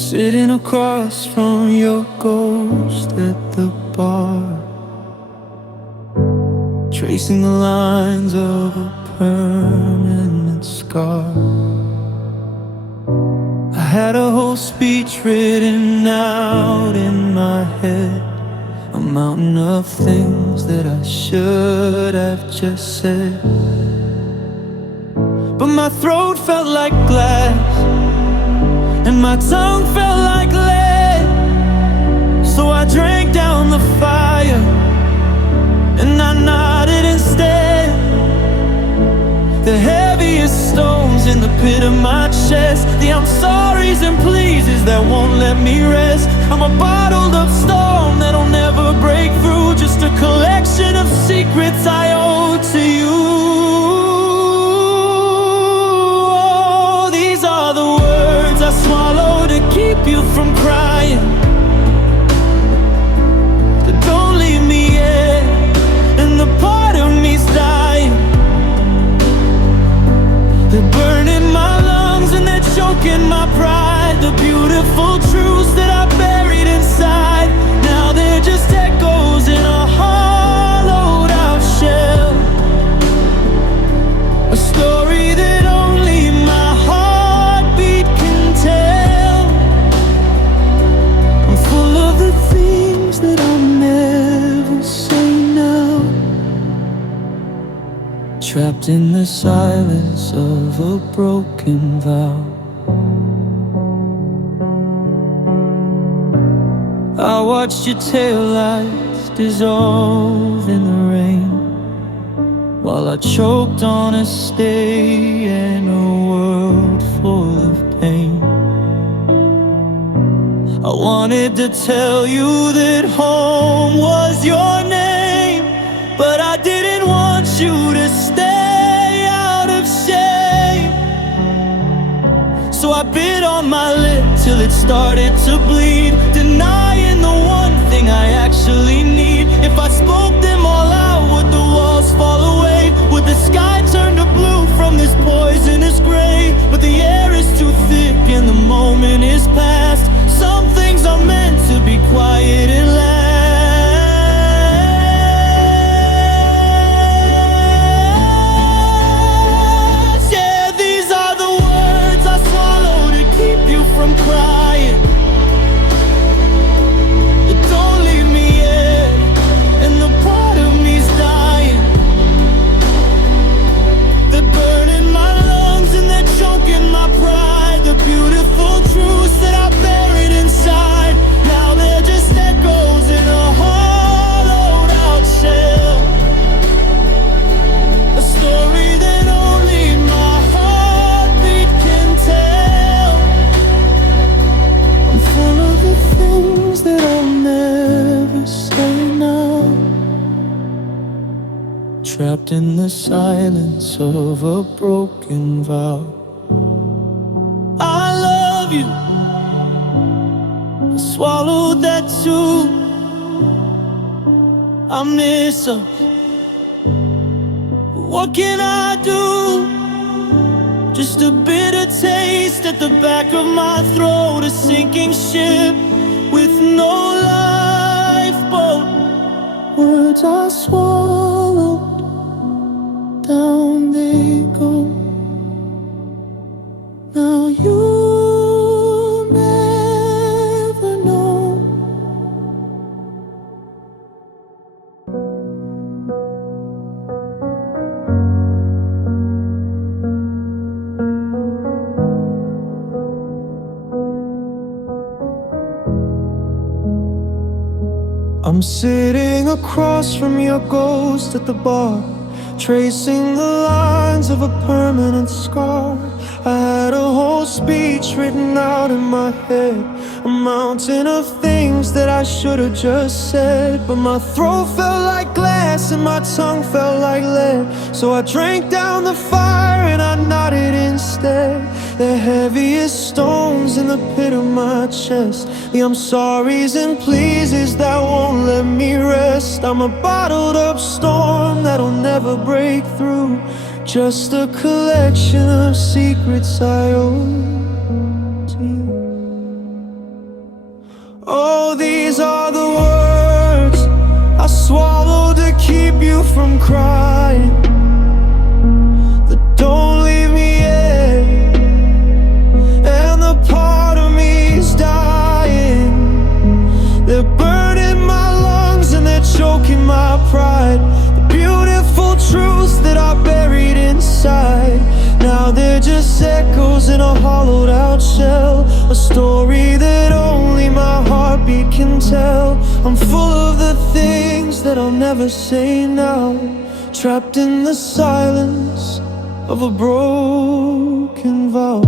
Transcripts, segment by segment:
Sitting across from your ghost at the bar, tracing the lines of a permanent scar. I had a whole speech written out in my head, a mountain of things that I should have just said. But my throat felt like glass, and my tongue felt like lead. So I drank down the fire, and I nodded instead. The heaviest stones in the pit of my chest, the I'm sorries and pleases that won't let me rest. I'm a bottled up storm that'll never break through, just a collection of secrets I owe to you. Oh, these are the words I swallow to keep you from crying. Don't leave me yet, and the part of me's dying. They're burning my lungs and they're choking my pride. The beautiful truths that I buried inside, now they're just echoes in a hollowed out shell. A story that only my heartbeat can tell. I'm full of the things that I'll never say now, trapped in the silence of a broken vow. I watched your taillights dissolve in the rain, while I choked on a stay in a world full of pain. I wanted to tell you that home was your name, but I didn't want you to stay out of shame. So I bit on my lip till it started to bleed, denying the one thing I actually need. If I spoke them all out, would the walls fall away? Would the sky turn to blue from this poisonous gray? But the air is too thick and the moment is past. Some things are meant to be quiet and last. From crying, don't leave me yet, and the part of me's dying. They're burning my lungs and they're choking my pride. The beautiful truths that I buried inside, now they're just echoes in a hollowed out shell. A story that only my heartbeat can tell. Full of the things that I'll never say now, trapped in the silence of a broken vow. I love you, I swallowed that too. I miss us, what can I do? Just a bitter taste at the back of my throat, a sinking ship with no lifeboat. Words are swallowed, down they go. Now you'll never know. I'm sitting across from your ghost at the bar, tracing the lines of a permanent scar. I had a whole speech written out in my head, a mountain of things that I should have just said. But my throat felt like glass and my tongue felt like lead. So I drank down the fire and I nodded instead. The heaviest stones in the pit of my chest, the I'm sorries and pleases that won't let me rest. I'm a bottled up storm that'll never break through, just a collection of secrets I owe to you. These are the words I swallow to keep you from crying. That don't leave me yet, and the part of me's dying. They're burning my lungs and they're choking my pride. The beautiful truths that I buried inside, now they're just echoes in a hollowed out shell. A story that only my heartbeat can tell. I'm full of the things that I'll never say now, trapped in the silence of a broken vow.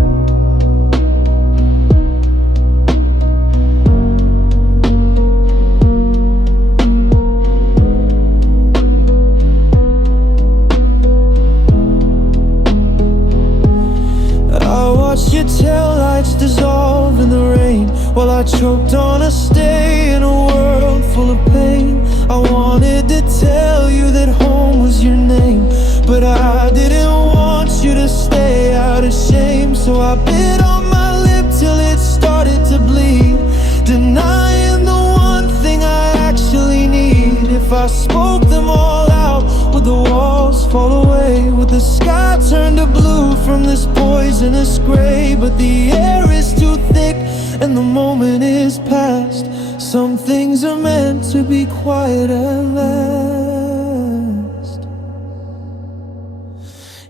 Watched your taillights dissolve in the rain, while I choked on a stay in a world full of pain. I wanted to tell you that home was your name, but I didn't want you to stay out of shame. So I bit on my lip till it started to bleed, denying the one thing I actually need. If I spoke them all out, would the walls fall away? Would the sky turn to blue from this poisonous gray? But the air is too thick and the moment is past. Some things are meant to be quiet at last.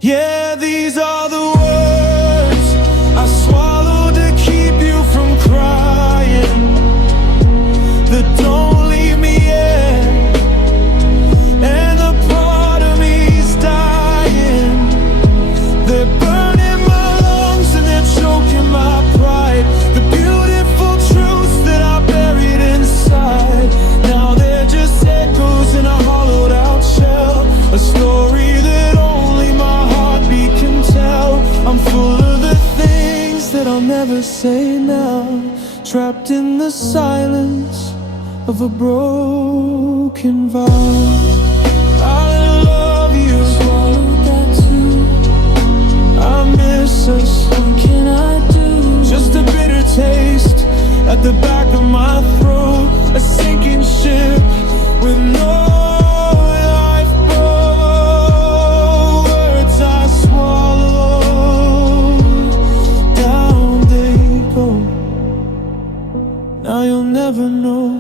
Yeah, these are the words I swallowed to keep you from crying. That don't leave me yet, and the part of me's dying. They're burning my lungs and they're choking my pride. The beautiful truths that I buried inside, now they're just echoes in a hollowed out shell. A story that only my heartbeat can tell. I'm full of the things that I'll never say now, trapped in the silence of a broken vow. I love you, swallowed that too. I miss us, what can I do? Just a bitter taste at the back of my throat. A sinking ship with no lifeboat. Words I swallowed, down they go. Now you'll never know.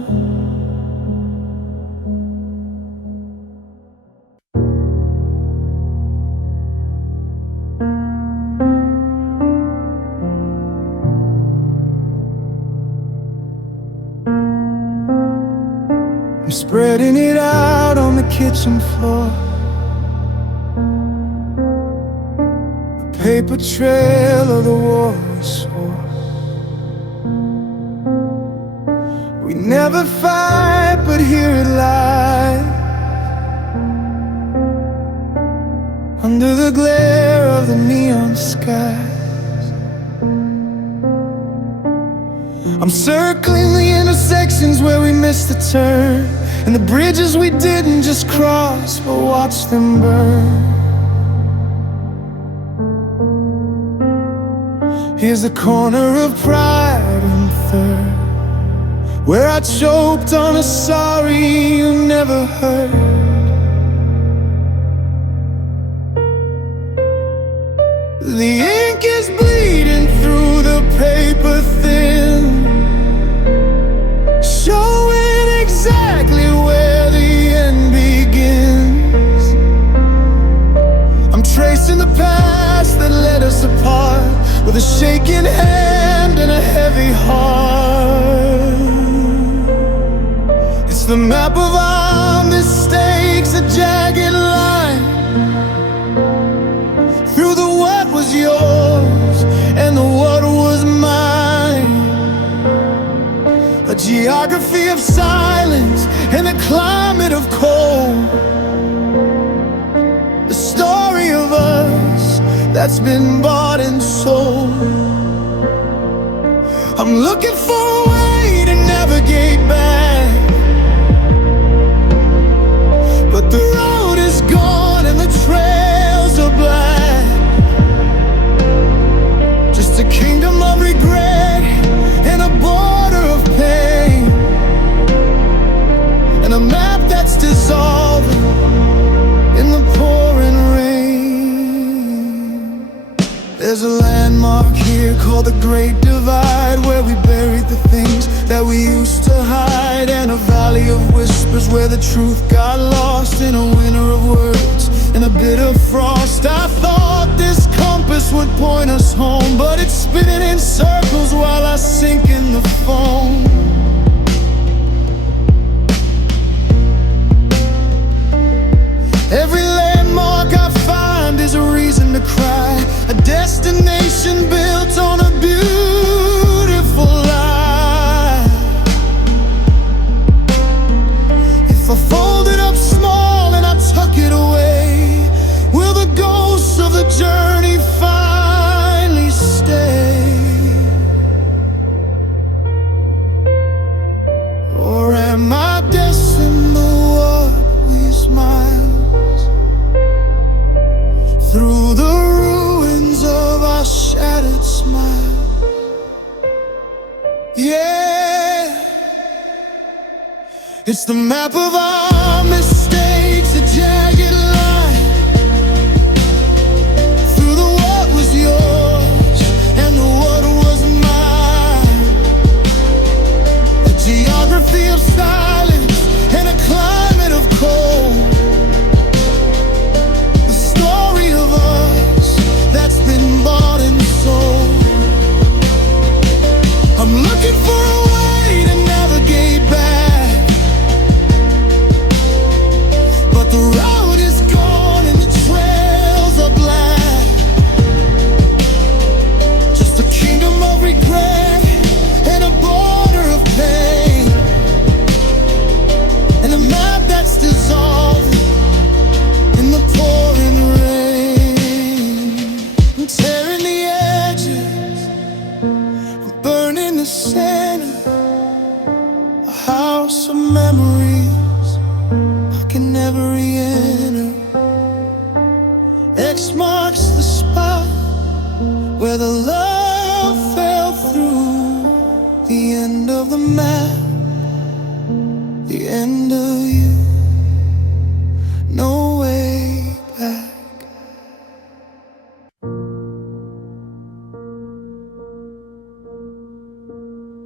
I'm spreading it out on the kitchen floor, a paper trail of the war we swore. We never fight, but here it lies, under the glare of the neon skies. I'm circling the intersections where we missed the turn, and the bridges we didn't just cross, but watch them burn. Here's the corner of Pride and Third, where I choked on a sorry you never heard. The ink is bleeding through the paper thin, showing exactly where the end begins. I'm tracing the past that led us apart, with a shaking hand and a heavy heart. It's the map of our mistakes, a jagged line through the what was yours and the what was mine. A geography of silence and a climate of cold. The story of us that's been bought and sold. I'm looking for a way to navigate back, but the road is gone and the trails are black. Just a kingdom of regret and a border of pain. divide where we buried the things that we used to hide, and a valley of whispers where the truth got lost in a winter of words and a bit of frost. I thought this compass would point us home, but it's spinning in circles while I sink in the foam. Every landmark I find is a reason to cry, a destination built on a beautiful lie. If I fold it up small and I tuck it away, will the ghosts of the journey finally stay? Or am I destined to what we smile through the ruins of our shattered smile? Yeah, it's the map of our mistakes, a jagged line through the what was yours and the what was mine. A geography of silence and a climate of cold. Bought and sold. I'm looking for a way to navigate back, but the road is gone and the trails are black. Just a kingdom of regret and a border of pain, and a map that's dissolving in the pouring rain. Tearing the edges, burning the center, a house of memories I can never re-enter. X marks the spot where the love fell through. The end of the map, the end of you, no way back.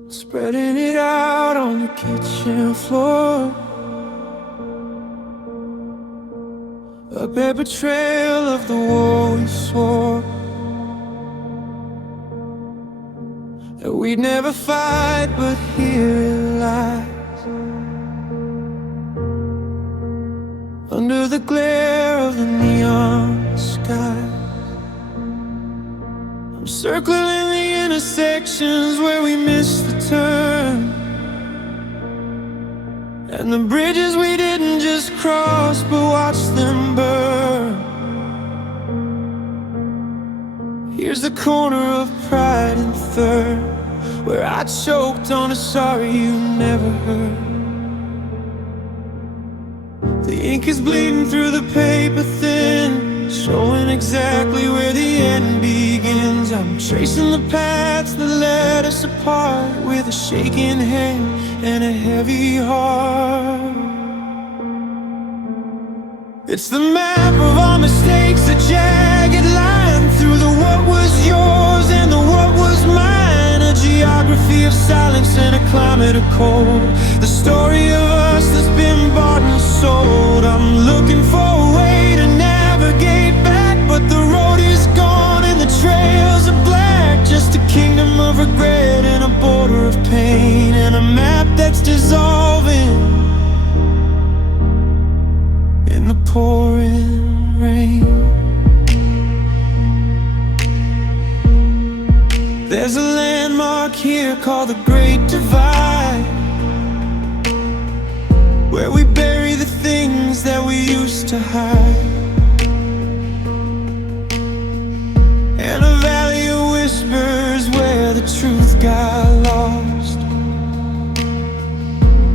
Spreading it out on the kitchen floor, a paper trail of the war we swore that we'd never fight, but here it lies under the glare of the neon sky. I'm circling the intersections where we missed the turn, and the bridges we didn't just cross but watched them burn. Here's the corner of Pride and Third, where I choked on a sorry you never heard. The ink is bleeding through the paper thin, showing exactly where the end begins. I'm tracing the paths that led us apart, with a shaking hand and a heavy heart. It's the map of our mistakes, a jagged line through the what was yours and the what was mine. A geography of silence and a climate of cold. The story of us that's been bought and sold. I'm looking for a way to navigate back, but the road is gone and the trails are black. Just a kingdom of regret and a border of pain, and a map that's dissolving in the pouring rain. There's a landmark here called the Great Divide, where we bury the things that we used to hide, and a valley of whispers where the truth got lost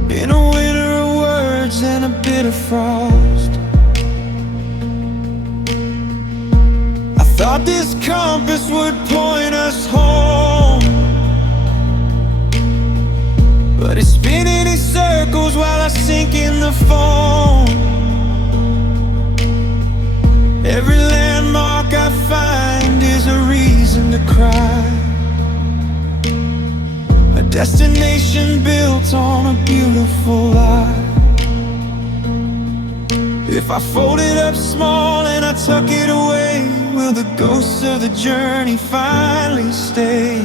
in a winter of words and a bit of frost. I thought this compass would point us home, but it's spinning in circles while I sink in the foam. Every landmark I find is a reason to cry, destination built on a beautiful lie. If I fold it up small and I tuck it away, will the ghosts of the journey finally stay?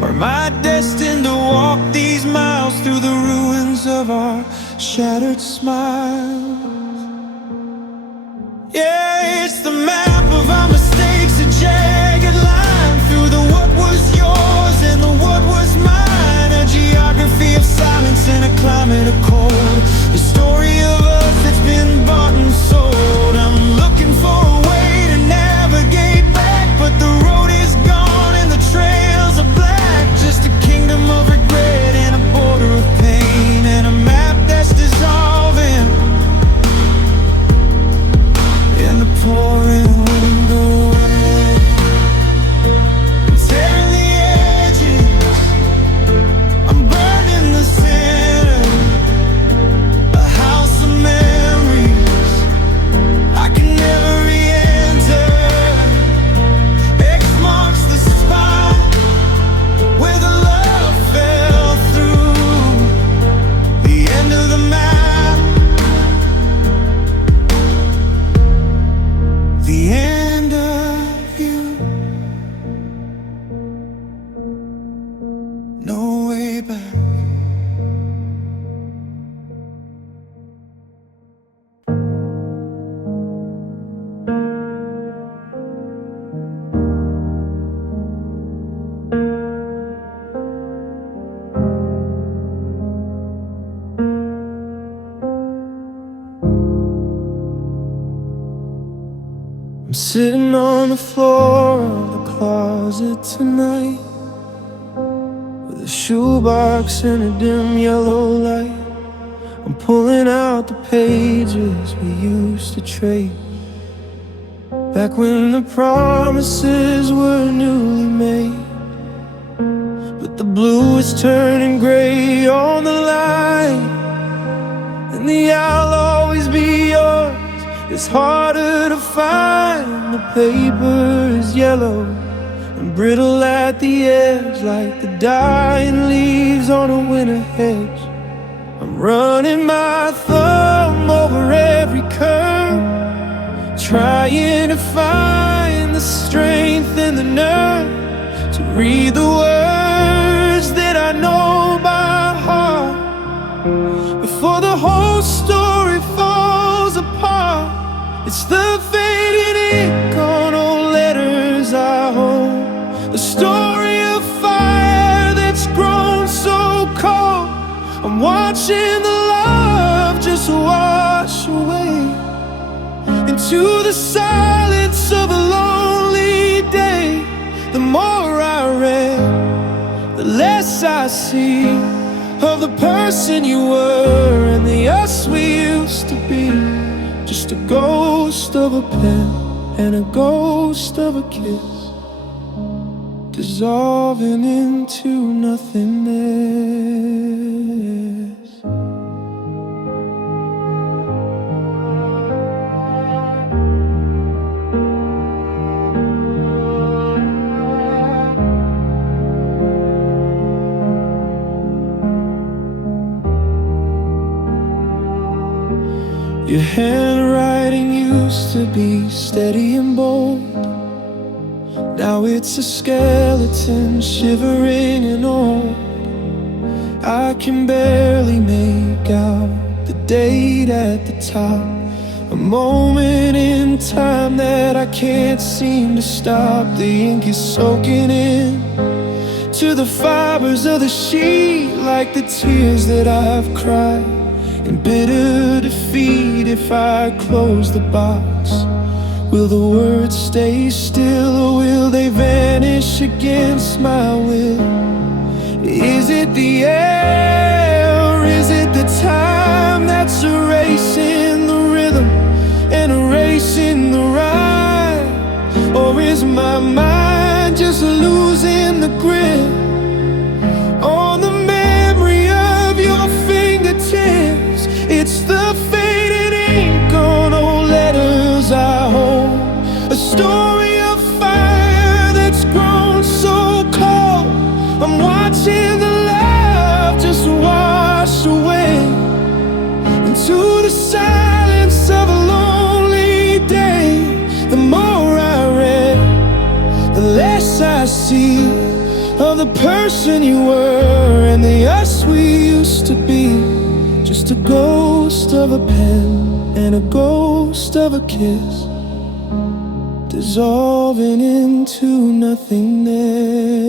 Or am I destined to walk these miles through the ruins of our shattered smiles? Yeah, it's the map of our mistakes, a jagged line through the what was yours and the what was mine. A geography of silence and a climate of cold. The story of us that's been bought and sold. I'm looking for a way to navigate back, but the road is gone and the trails are black. Just a kingdom of regret and a border of pain, and a map that's dissolving in the pouring window rain. Tearing the edges, I'm burning the center, a house of memories I can never re-enter. X marks the spot where the love fell through. The end of the map, the end of you. No way back. I'm sitting on the floor of the closet tonight, with a shoebox and a dim yellow light. I'm pulling out the pages we used to trade, back when the promises were newly made. But the blue is turning gray on the line, and the I'll always be yours it's harder to find. The paper is yellow and brittle at the edge, like the dying leaves on a winter hedge. I'm running my thumb over every curve, trying to find the strength and the nerve to read the words that I know by heart before the whole story falls apart. It's the faded ink on old letters I hold, the story of fire that's grown so cold. I'm watching the love just wash away into the silence of a lonely day. The more I read, the less I see of the person you were and the us we used to be. Just a ghost of a pen and a ghost of a kiss, dissolving into nothingness. Your handwriting used to be steady and bold. Now it's a skeleton shivering and old. I can barely make out the date at the top, a moment in time that I can't seem to stop. The ink is soaking in to the fibers of the sheet, like the tears that I've cried in bitter defeat. If I close the box, will the words stay still, or will they vanish against my will? Is it the air, or is it the time that's erasing the rhythm and erasing the rhyme? Or is my mind just losing the grip on the memory of your fingertips? It's the faded ink on old letters I hold, a story of fire that's grown so cold. I'm watching the light wash away into the silence of a lonely day. The more I read, the less I see of the person you were and the us we used to be. Just a ghost of a pen and a ghost of a kiss, dissolving into nothingness.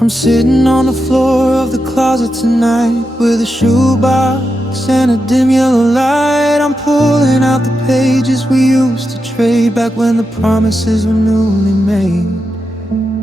I'm sitting on the floor of the closet tonight with a shoebox and a dim yellow light. I'm pulling out the pages we used to trade back when the promises were newly made.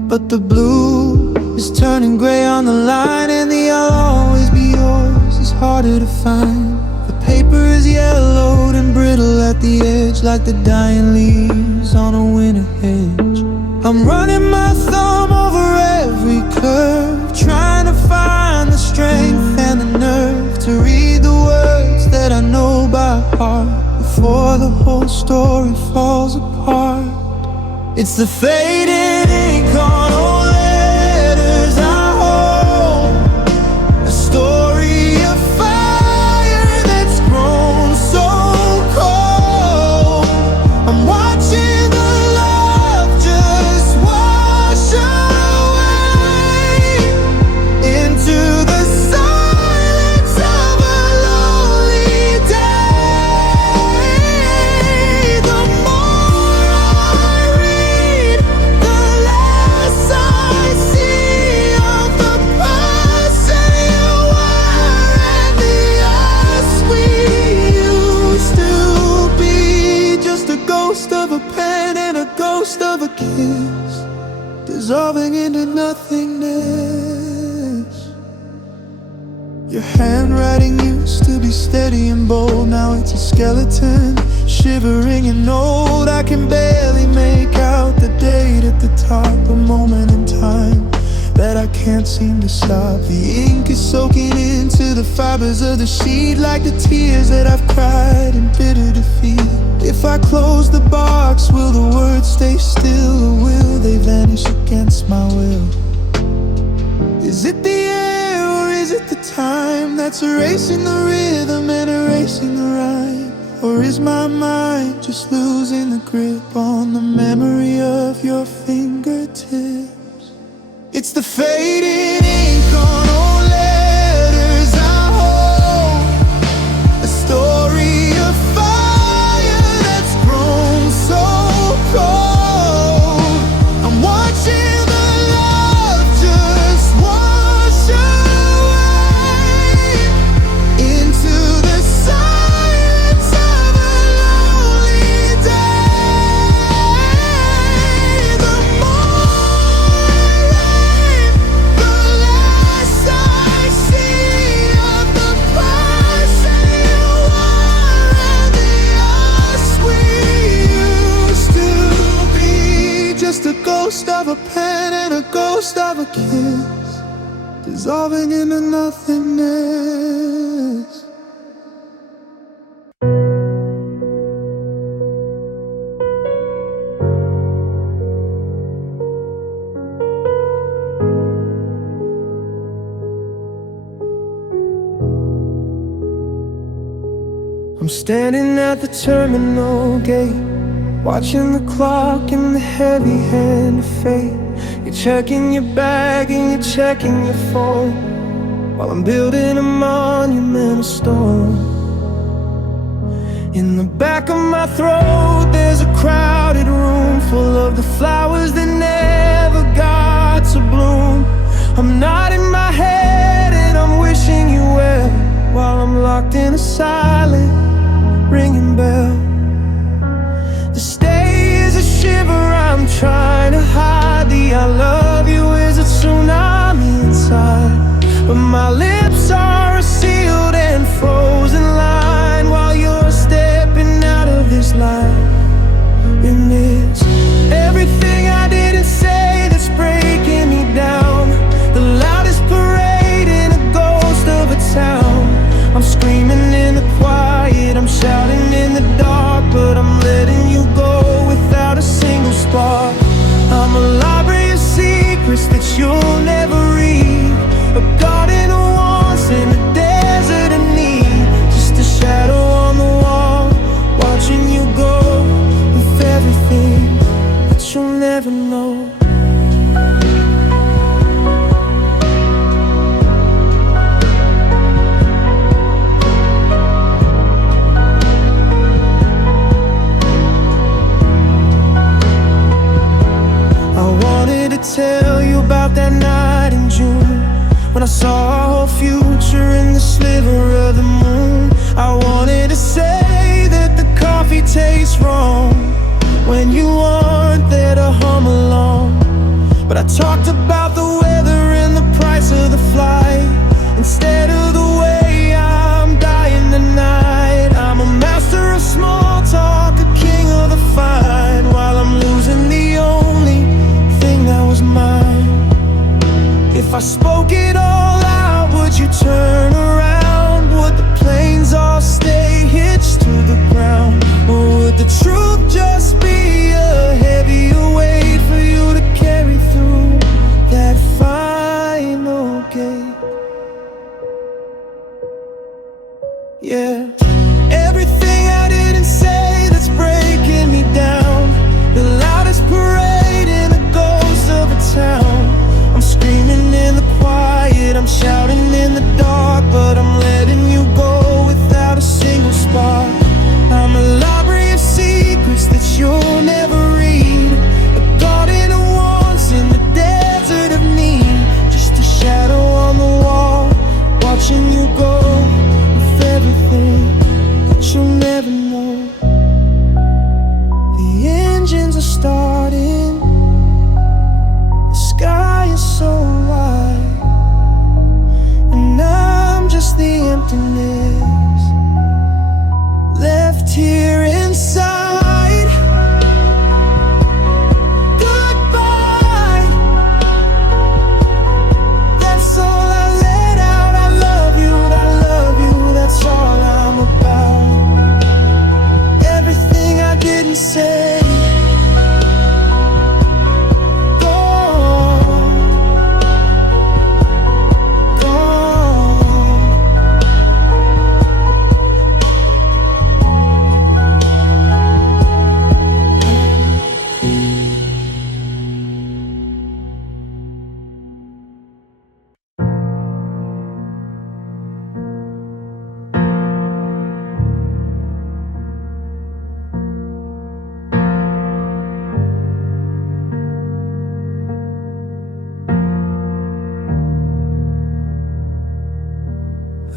But the blue is turning gray on the line, and the I'll always be yours is harder to find. The paper is yellowed and brittle at the edge, like the dying leaves on a winter hedge. I'm running my thumb over every curve, trying to find the strength and the nerve to read the words that I know by heart before the whole story falls apart. It's the fading ink on old letters I hold, a story of fire that's grown so cold. I'm watching the love just wash away into the silence of a lonely day. The more I read, the less I see of the person you were and the us we used to be. Just a ghost of a pen and a ghost of a kiss, dissolving into nothingness. Your handwriting used to be steady and bold, now it's a skeleton, shivering and old. I can barely make out the date at the top, a moment in time that I can't seem to stop. The ink is soaking into the fibers of the sheet, like the tears that I've cried in bitter defeat. If I close the box, will the words stay still, or will they vanish against my will? Is it the air or is it the time that's erasing the rhythm and erasing the rhyme? Or is my mind just losing the grip on the memory of your fingertips? It's the fading ink on old letters I hold, a story of fire that's grown so cold. I'm watching the love just wash away into the silence of a lonely day. The more the less I see of the person you were and the us we used to be. Just a ghost of a pen and a ghost of a kiss, dissolving into nothingness. I'm standing at the terminal gate, watching the clock and the heavy hand of fate. You're checking your bag and you're checking your phone, while I'm building a monument of stone. In the back of my throat there's a crowded room full of the flowers that never got to bloom. I'm nodding my head and I'm wishing you well, while I'm locked in a silent ringing bell. The stay is a shiver I'm trying tell you about that night in June, when I saw our whole future in the sliver of the moon. I wanted to say that the coffee tastes wrong when you aren't there to hum along, but I talked about the weather and the price of the flight instead of the way I'm dying tonight. I'm a master of small talk, a king of the fight, while I'm losing the only thing that was mine. If I spoke it all out, would you turn around? Would the planes all stay hitched to the ground? Or would the truth just be a heavier weight for you to carry through that final gate? Yeah, everything I didn't say that's breaking me down, the loudest parade in the ghost of a town. I'm screaming in the quiet, I'm shouting in the dark, but I'm letting you go without a single spark. I'm a library of secrets that you'll never read, a garden of wants in the desert of need, just a shadow on the wall, watching you go with everything that you'll never know. The engines are starting, the sky is so wide, and I'm just the emptiness left here inside. Goodbye, that's all I let out. I love you, that's all I'm about. Everything I didn't say,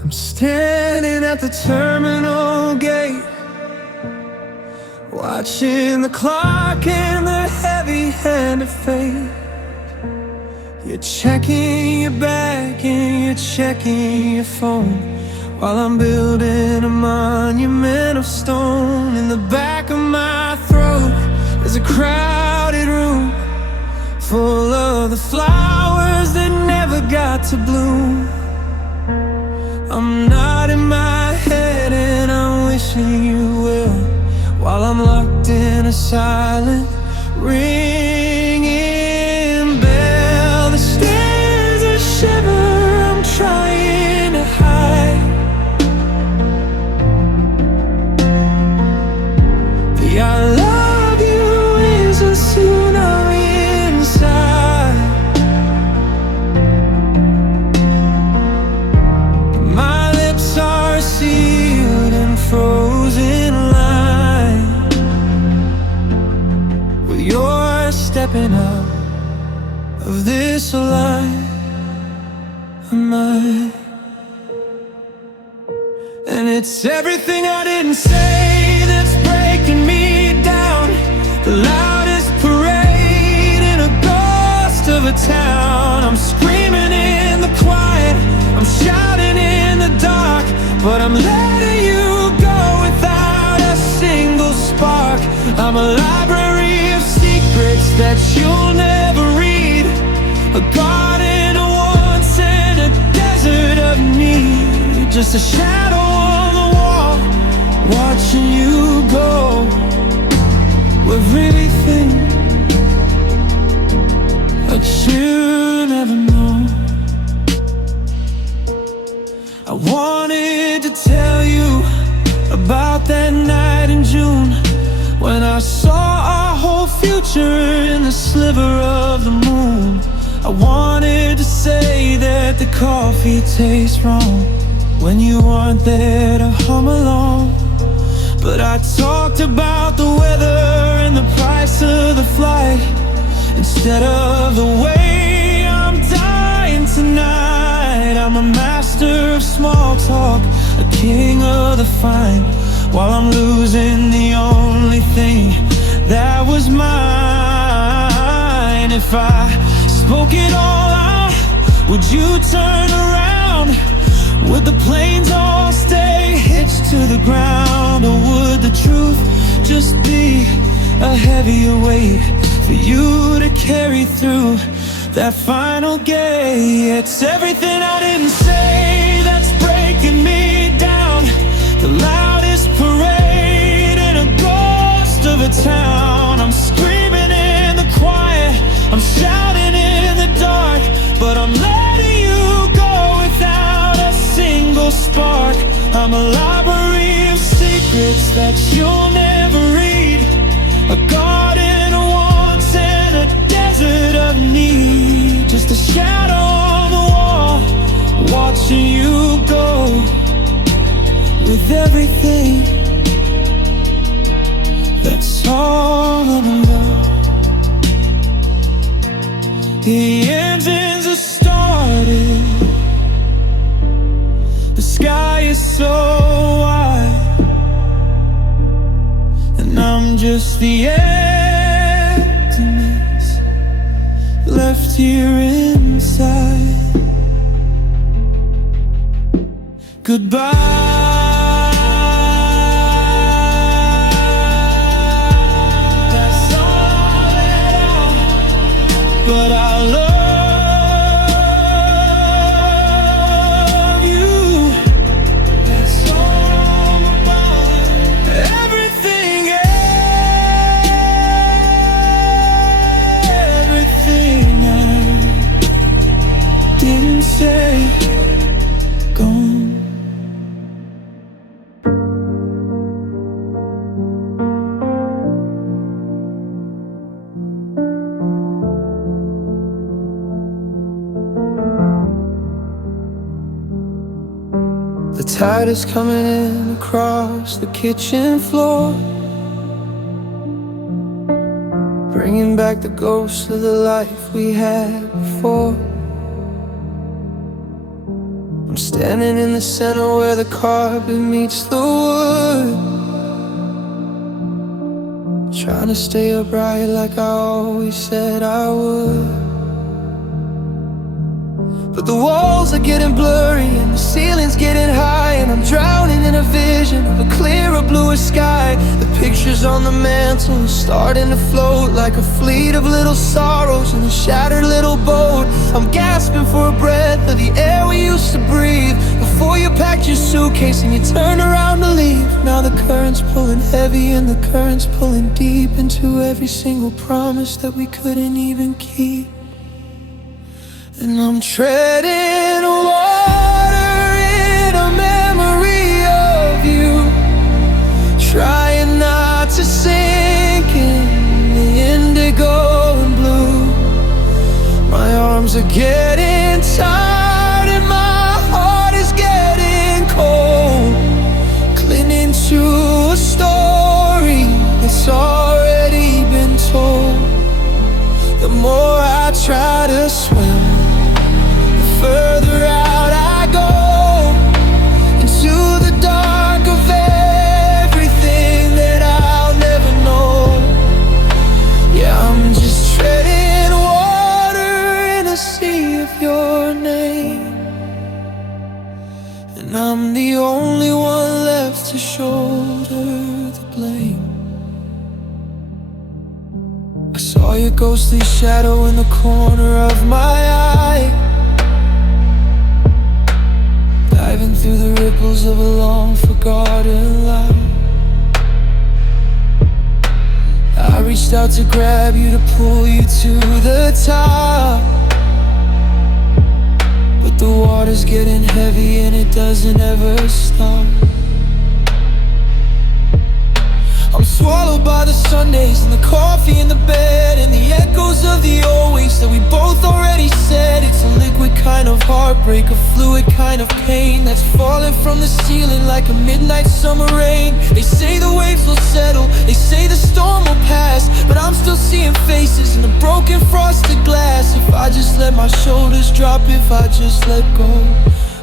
I'm standing at the terminal gate, watching the clock and the heavy hand of fate. You're checking your back and you're checking your phone, while I'm building a monument of stone. In the back of my throat, there's a crowded room full of the flowers that never got to bloom. I'm nodding my head and I'm wishing you will, while I'm locked in a silent ringing bell. The stairs a shiver, I'm trying to hide the I love you is a tsunami inside. My lips are sealed and frozen line, with yours stepping out of this line of mine. And it's everything I didn't say that's breaking me down, the loudest parade in a ghost of a town. I'm screaming in the quiet, I'm shouting in the dark, but I'm letting you go without a single spark. I'm a library of secrets that you'll never read, a garden of wants and a desert of need, just a shadow on the wall, watching you go with everything that you'll never know. I wanted to tell you about that night in June, when I saw our whole future in the sliver of the moon. I wanted to say that the coffee tastes wrong when you aren't there to hum along, but I talked about the weather and the price of the flight instead of the talk, a king of the fine, while I'm losing the only thing that was mine. If I spoke it all out, would you turn around? Would the planes all stay hitched to the ground? Or would the truth just be a heavier weight for you to carry through that final gate? It's everything I didn't say that's breaking me down. The loudest parade in a ghost of a town. I'm screaming in the quiet, I'm shouting in the dark, but I'm letting you go without a single spark. I'm a library of secrets that you'll never read, a garden of wants and a desert of need. Just a shadow on the wall, watching you go with everything. That's all I'm about. The engines are started, the sky is so wide, and I'm just the emptiness left here inside. Goodbye. That's all I let out, but I love you. That's all about everything, everything I didn't say. Gone. The tide is coming in across the kitchen floor, bringing back the ghosts of the life we had before. I'm standing in the center where the carpet meets the wood, trying to stay upright like I always said I would. But the walls are getting blurry and the ceiling's getting high, and I'm drowning in a vision of a clearer, bluer sky. The pictures on the mantle are starting to float like a fleet of little sorrows in a shattered little boat. I'm gasping for a breath of the air we used to breathe before you packed your suitcase and you turned around to leave. Now the current's pulling heavy and the current's pulling deep into every single promise that we couldn't even keep. And I'm treading water in a memory of you, trying not to sink in the indigo and blue. My arms are getting tired and my heart is getting cold, clinging to a story that's already been told. The more I try to swim, further out I go, into the dark of everything that I'll never know. Yeah, I'm just treading water in a sea of your name, and I'm the only one left to shoulder the blame. I saw your ghostly shadow in the corner of my eye, diving through the ripples of a long-forgotten life. I reached out to grab you, to pull you to the top, but the water's getting heavy and it doesn't ever stop. I'm swallowed by the Sundays and the coffee in the bed and the echoes of the old ways that we both already said. It's a liquid kind of heartbreak, a fluid kind of pain that's falling from the ceiling like a midnight summer rain. They say the waves will settle, they say the storm will pass, but I'm still seeing faces in the broken frosted glass. If I just let my shoulders drop, if I just let go,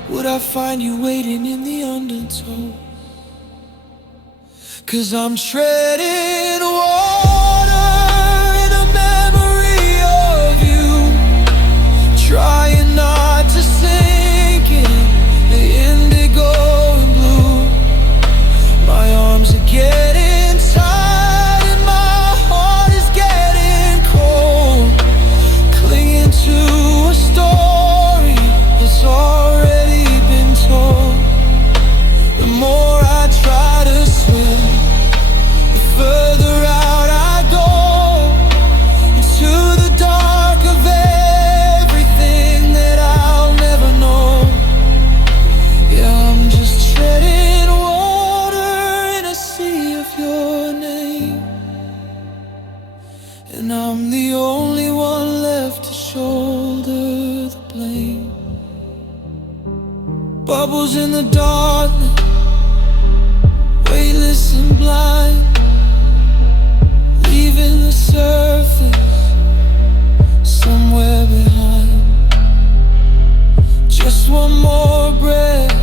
Would I find you waiting in the undertow? 'Cause I'm treading water in a memory of you, trying not to sink in the indigo and blue. My arms are getting tired and my heart is getting cold, clinging to a story that's already been told. The more I try to swim, the further out I go, into the dark of everything that I'll never know. Yeah, I'm just treading water in a sea of your name, and I'm the only one left to shoulder the blame. Bubbles in the darkness, weightless and blind, leaving the surface somewhere behind. Just one more breath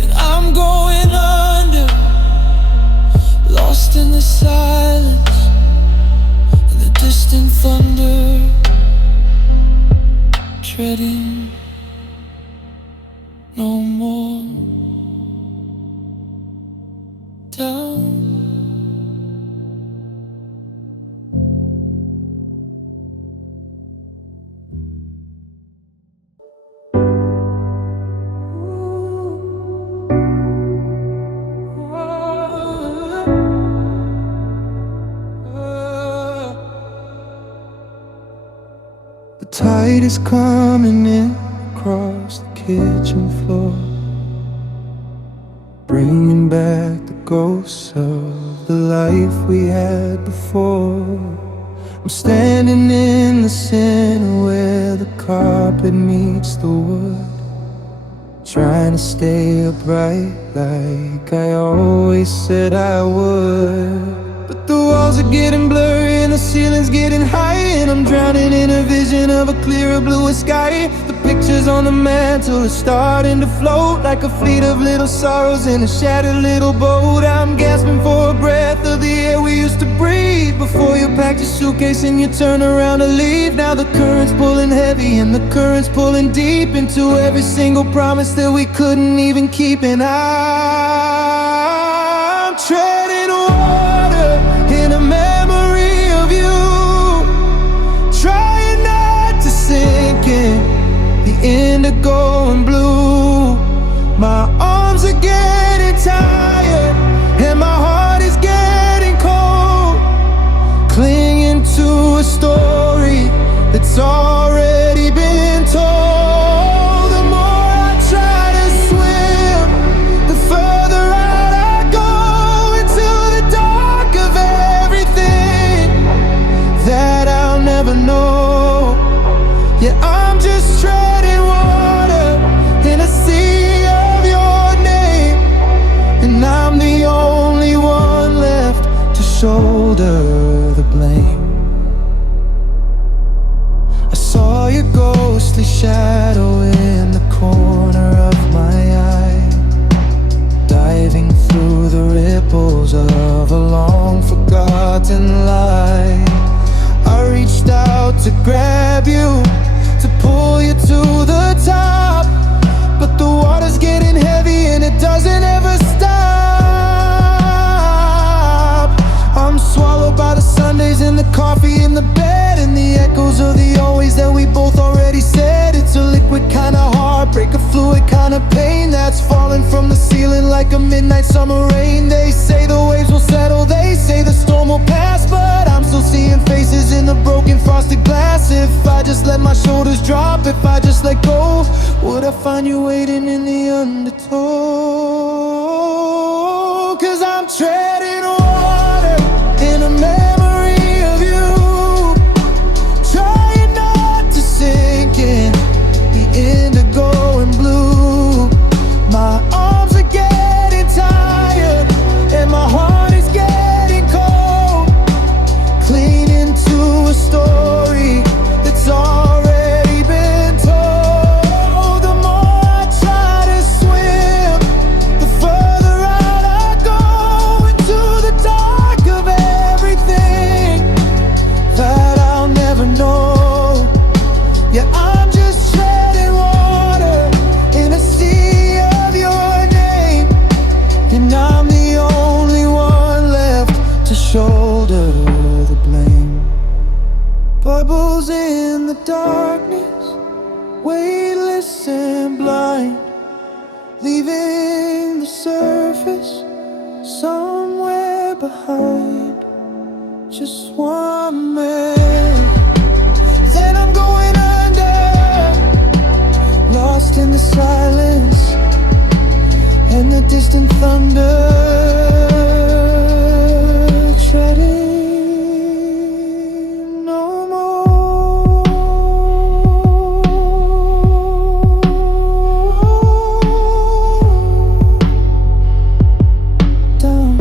and I'm going under, lost in the silence and the distant thunder, treading no more down. The tide is coming in across the kitchen floor, bringing back the ghosts of the life we had before. I'm standing in the center where the carpet meets the wood, trying to stay upright like I always said I would. But the walls are getting blurry and the ceiling's getting high, and I'm drowning in a vision of a clearer, bluer sky. The pictures on the mantle are starting to float like a fleet of little sorrows in a shattered little boat. I'm gasping for a breath of the air we used to breathe before you packed your suitcase and you turn around to leave. Now the current's pulling heavy and the current's pulling deep into every single promise that we couldn't even keep. And I'm treading water in a memory of you, trying not to sink in the indigo and blue. My arms are getting tired and my heart is getting cold, clinging to a story that's already been told. The more I try to swim, the further out I go, into the dark of everything that I'll never know. Yeah, I'm just treading water in a sea of your name, and I'm the only one left to shoulder the blame. I saw your ghostly shadow in the corner of my eye, diving through the ripples of a long forgotten lie. I reached out to grab you, to pull you to the top, but the water's getting heavy and it doesn't ever stop. I'm swallowed by the Sundays and the coffee in the bed, and the echoes of the always that we both already said. It's a liquid kind of heartbreak, a fluid kind of pain that's falling from the ceiling like a midnight summer rain. They say the waves will settle, they say the storm will pass, but I'm still seeing faces in the broken frosted glass. If I just let my shoulders drop, if I just let go, would I find you waiting in the undertow? 'Cause I'm treading water in a memory of you, trying not to sink in the indigo and blue. My arms are getting tired and my heart is getting cold, clinging to a story that's already been told. The more I darkness, weightless and blind, leaving the surface somewhere behind. Just one man, then I'm going under, lost in the silence and the distant thunder, treading no more down.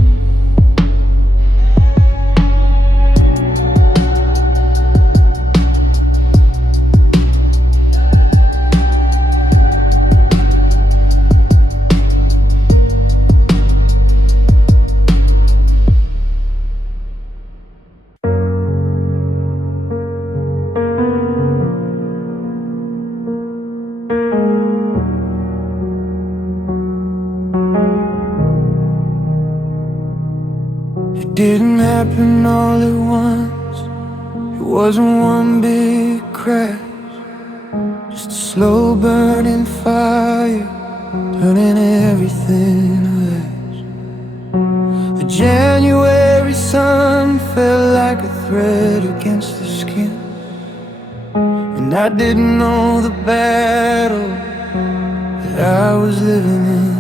It didn't happen all at once. It wasn't one big crash, just a slow burning fire, turning everything to ash. The January sun felt like a thread against the skin, and I didn't know the battle that I was living in.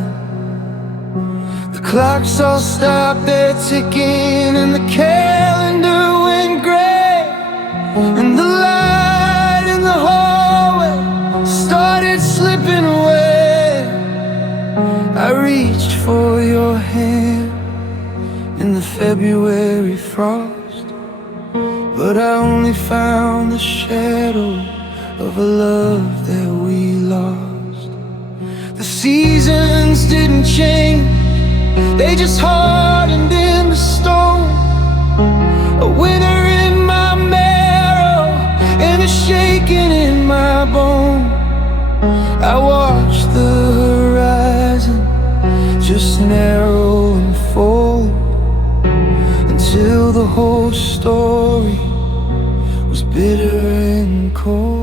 The clocks all stopped their ticking, and the calendar went gray, and the light in the hallway started slipping away. I reached for your hand in the February frost, but I only found the shadow of a love that we lost. The seasons didn't change, they just hardened in the stone. A winter in my marrow and a shaking in my bone. I watched the horizon just narrow and fold, until the whole story was bitter and cold.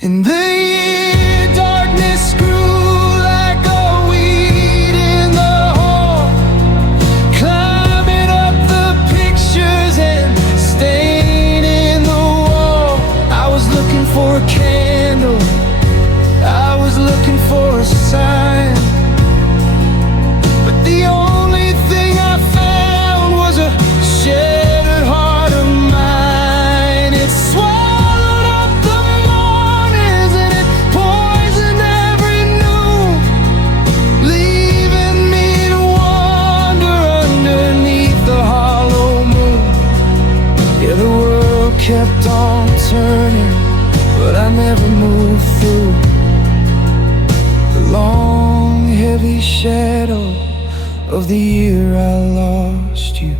In the year darkness grew like a weed in the hall, climbing up the pictures and staining the wall. I was looking for a candle, I was looking for a sign, but the only thing I found was a shattered heart of mine. It swallowed up the mornings and it poisoned every noon, leaving me to wander underneath the hollow moon. Yeah, the world kept on turning, but I never moved through the long, heavy shadow of the year I lost you.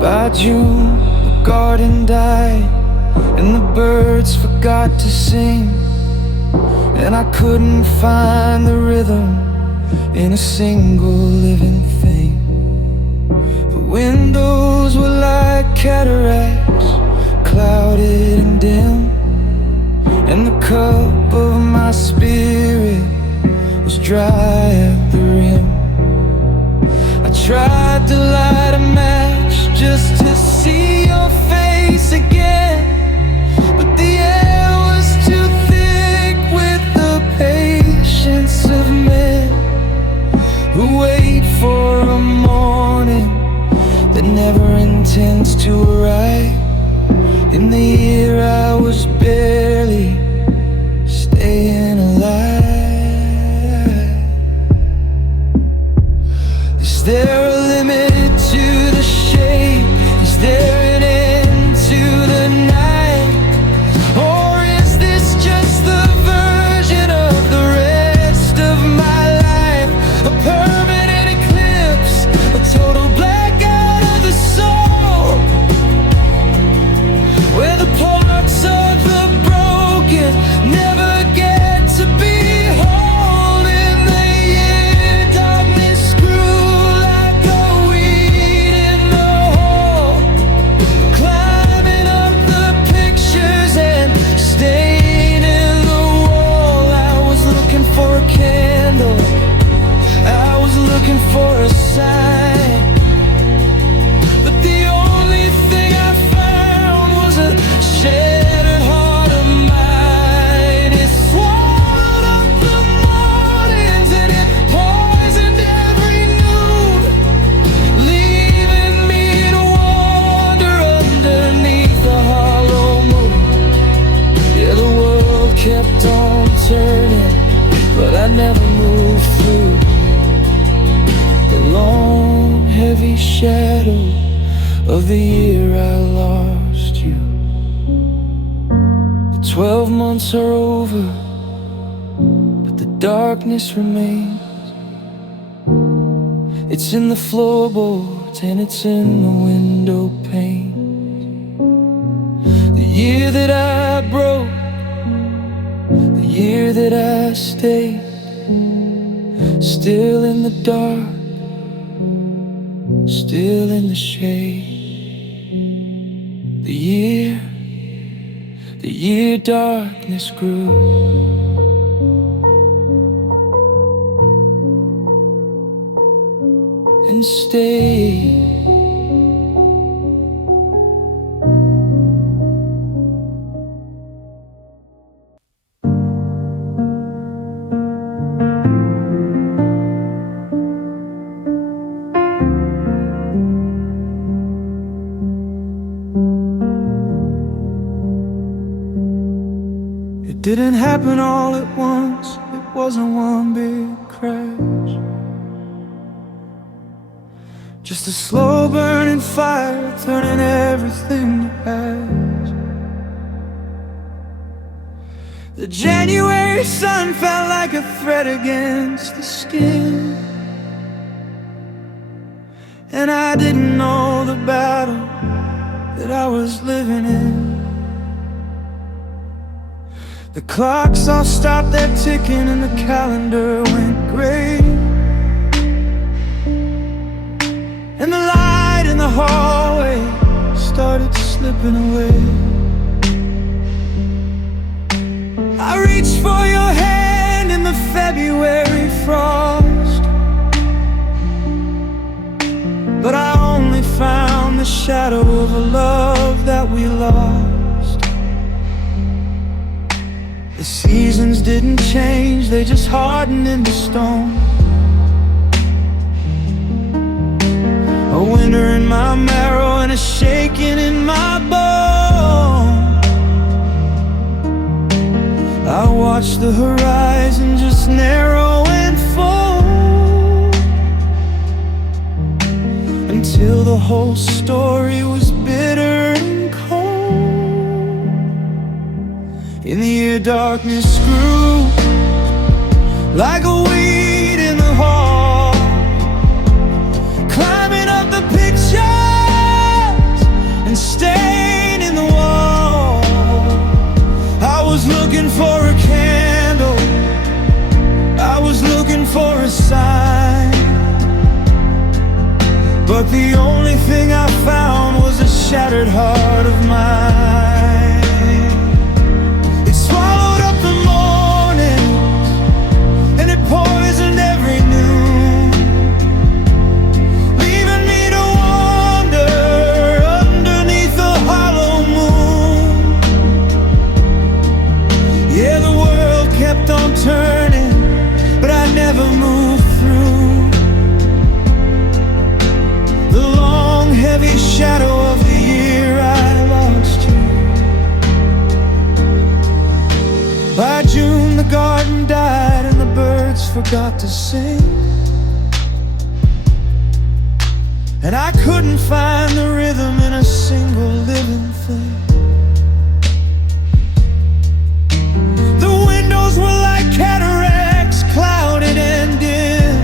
By June, the garden died, and the birds forgot to sing, and I couldn't find the rhythm in a single living thing. The windows were like cataracts, clouded and dim, and the cup of my spirit was dry at the rim. I tried to light a match just to see your face again, but the air was too thick with the patience of men who wait for a morning that never intends to arrive. In the year I was barely staying alive. Is there a limit to the shape? Is there an end to the night? Or is this just the version of the rest of my life? A permanent eclipse, a total blackout of the soul, where the the year I lost you. The 12 months are over, but the darkness remains. It's in the floorboards and it's in the window pane. The year that I broke, the year that I stayed, still in the dark, still in the shade. The year darkness grew. And stay. It didn't happen all at once, it wasn't one big crash. Just a slow burning fire, turning everything to ash. The January sun felt like a threat against the skin, and I didn't know the battle that I was living in. The clocks all stopped their ticking and the calendar went gray, and the light in the hallway started slipping away. I reached for your hand in the February frost, but I only found the shadow of a love that we lost. The seasons didn't change, they just hardened into stone. A winter in my marrow and a shaking in my bone. I watched the horizon just narrow and fold, until the whole story was bitter and cold. In the year darkness grew like a weed in the hall, climbing up the pictures and staining the wall. I was looking for a candle, I was looking for a sign, but the only thing I found was a shattered heart of mine. It swallowed up the mornings and it poisoned every noon, leaving me to wander underneath the hollow moon. Yeah, the world kept on turning, but I never moved through the long, heavy shadow of the year I lost you. By June the garden died and the birds forgot to sing, and I couldn't find the rhythm in a single living thing. The windows were like cataracts, clouded and dim,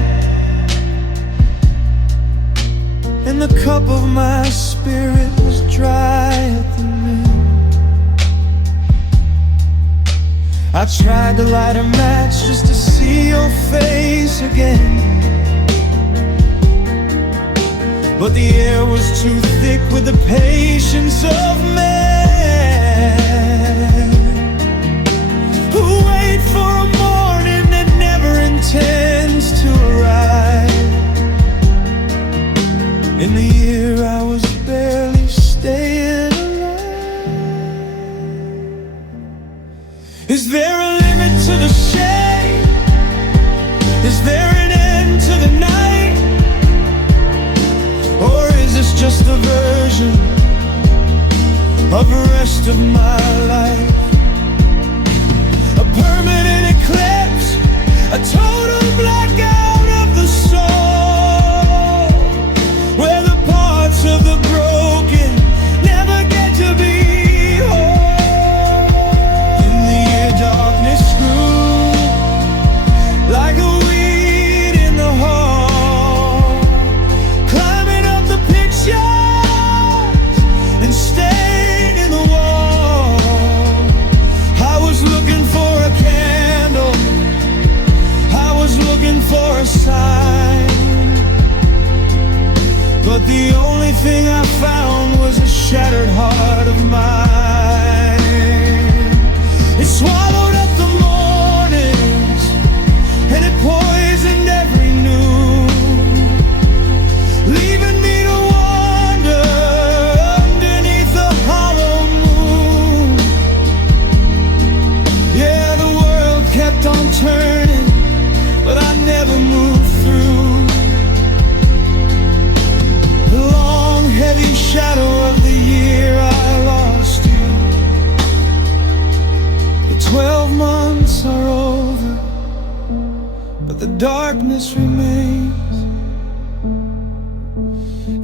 and the cup of my spirit was dry at the rim. I tried to light a match just to see your face again, but the air was too thick with the patience of men who wait for a morning that never intends to arrive. In the year I was barely staying alive. Is there a limit to the shade? Is there an end to the night? Or is this just a version of the rest of my life? A permanent eclipse, a total blackout of the soul, where the parts of the broken darkness remains.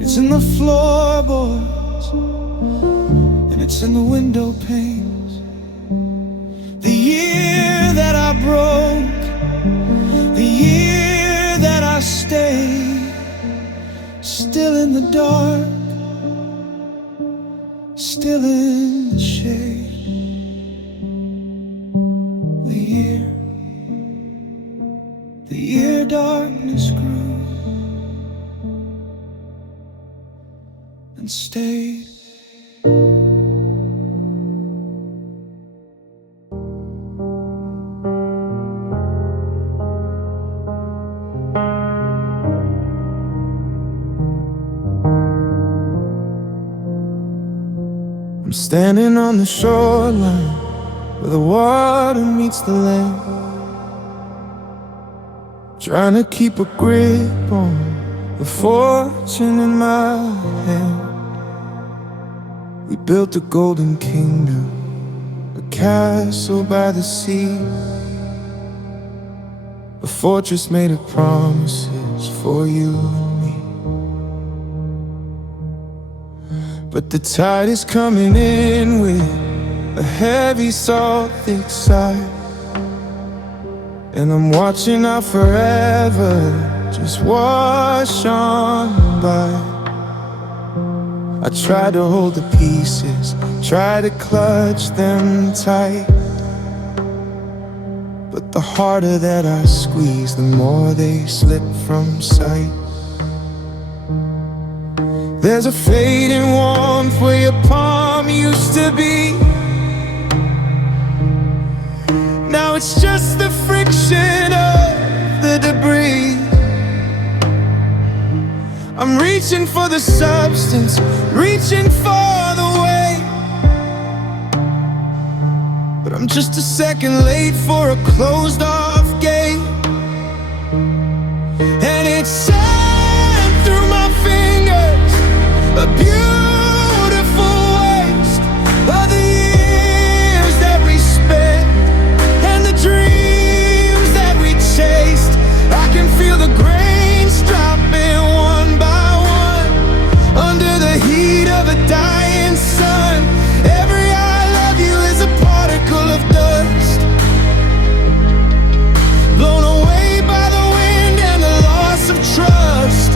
It's in the floorboards, and it's in the window panes. The year that I broke, the year that I stayed, still in the dark, still in the shade. The year darkness grew and stayed. I'm standing on the shoreline where the water meets the land, trying to keep a grip on the fortune in my hand. We built a golden kingdom, a castle by the sea, a fortress made of promises for you and me. But the tide is coming in with a heavy salt thick side, and I'm watching our forever just wash on by. I try to hold the pieces, try to clutch them tight, but the harder that I squeeze, the more they slip from sight. There's a fading warmth where your palm used to be. Now it's just the friction of the debris. I'm reaching for the substance, reaching for the way, but I'm just a second late for a closed off gate. And it's sand through my fingers, a beautiful waste of the years that we spent and the dreams that we chased. I can feel the grains dropping one by one under the heat of a dying sun. Every I love you is a particle of dust, blown away by the wind and the loss of trust.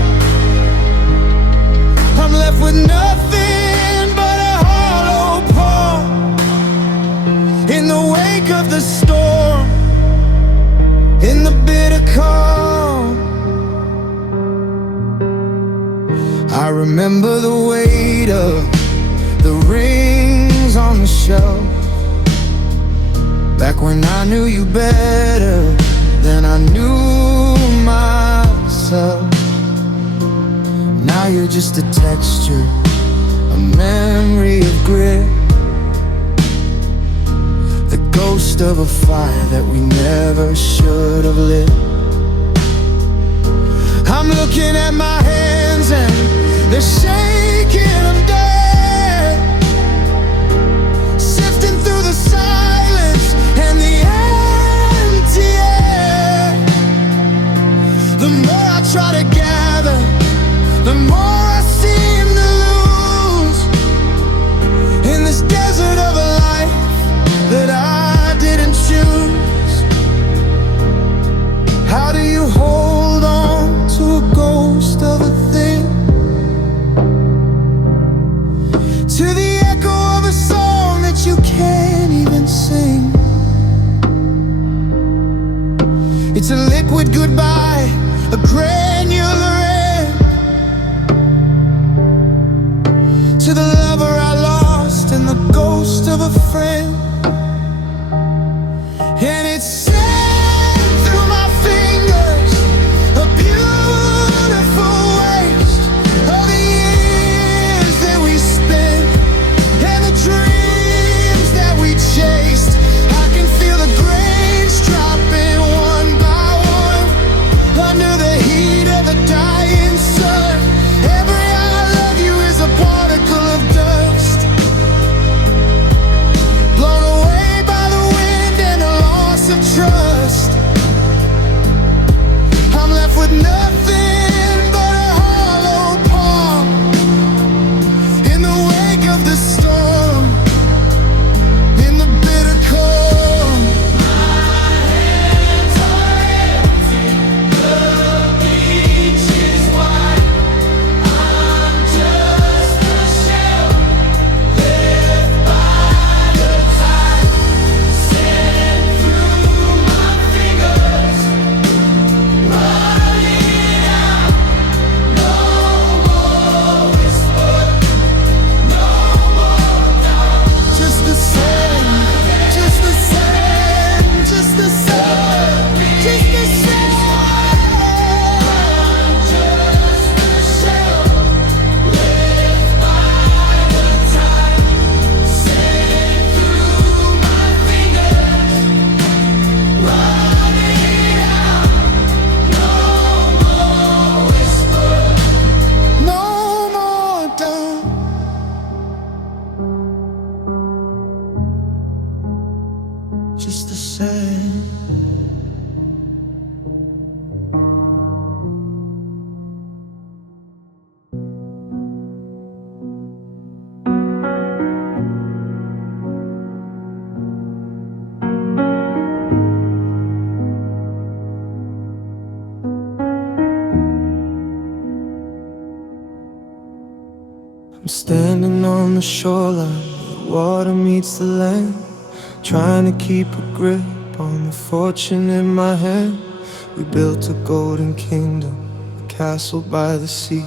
I'm left with nothing but a hollow palm in the wake of the storm, in the bitter calm. I remember the weight of the rings on the shelf, back when I knew you better than I knew myself. Now you're just a texture, a memory of grit, the ghost of a fire that we never should have lit. I'm looking at my hands and they're shaking, I'm dead, sifting through the silence and the empty air. The more I try to gather, the more I seem to lose in this desert of a life that I didn't choose. How do you hold on to a ghost of a thing, to the echo of a song that you can't even sing? It's a liquid goodbye, a granular end, to the lover I lost and the ghost of a friend. And it's sand through my fingers, a beautiful waste of the years that we spent and the dreams that we chased. I can feel the grains dropping one by one under the heat of the dying sun. Every I love you is a particle of Standing on the shoreline where the water meets the land, trying to keep a grip on the fortune in my hand. We built a golden kingdom, a castle by the sea,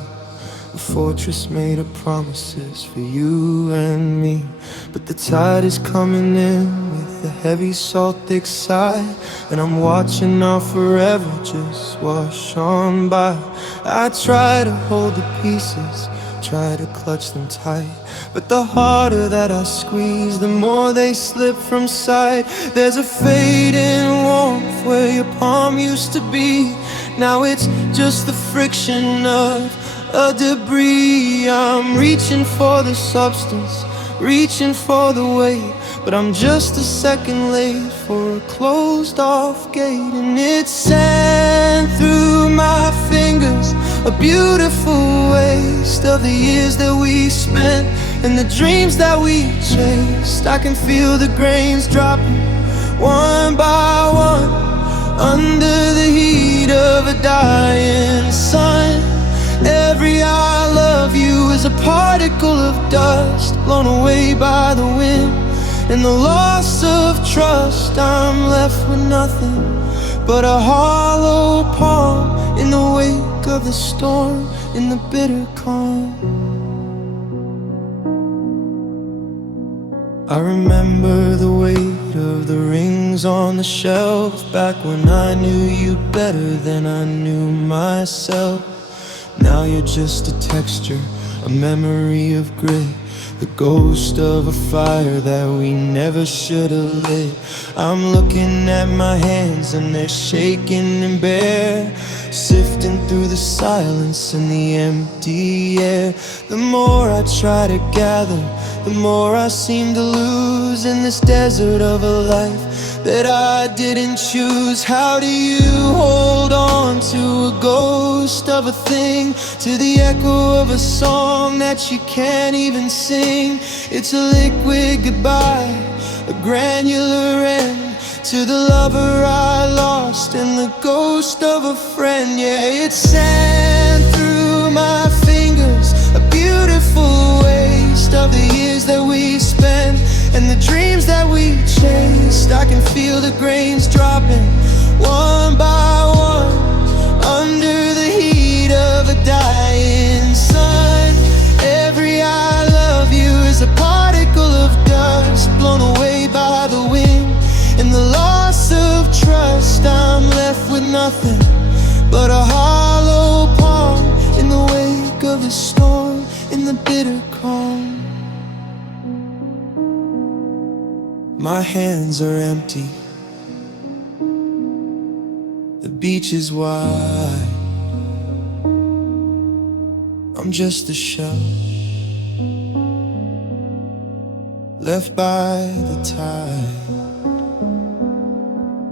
a fortress made of promises for you and me. But the tide is coming in with a heavy salt thick sigh, and I'm watching now forever just wash on by. I try to hold the pieces, try to clutch them tight, but the harder that I squeeze, the more they slip from sight. There's a fading warmth where your palm used to be. Now it's just the friction of a debris. I'm reaching for the substance, reaching for the weight, but I'm just a second late for a closed off gate. And it's sand through my fingers, a beautiful waste of the years that we spent and the dreams that we chased. I can feel the grains dropping one by one under the heat of a dying sun. Every I love you is a particle of dust blown away by the wind. In the loss of trust, I'm left with nothing but a hollow palm in the wake of the storm, in the bitter calm. I remember the weight of the rings on the shelf, back when I knew you better than I knew myself. Now you're just a texture, a memory of grit, the ghost of a fire that we never should have lit. I'm looking at my hands and they're shaking and bare, sifting through the silence and the empty air. The more I try to gather, the more I seem to lose in this desert of a life that I didn't choose. How do you hold on to a ghost of a thing, to the echo of a song that you can't even sing? It's a liquid goodbye, a granular end to the lover I lost and the ghost of a friend. Yeah, it's sand through my fingers, a beautiful waste of the years that we spent and the dreams that we chased. I can feel the grains dropping one by one under the heat of a dying sun. Every I love you is a particle of dust blown away by the wind. In the loss of trust, I'm left with nothing but a hollow palm in the wake of the storm, in the bitter calm. My hands are empty, the beach is wide, I'm just a shell left by the tide.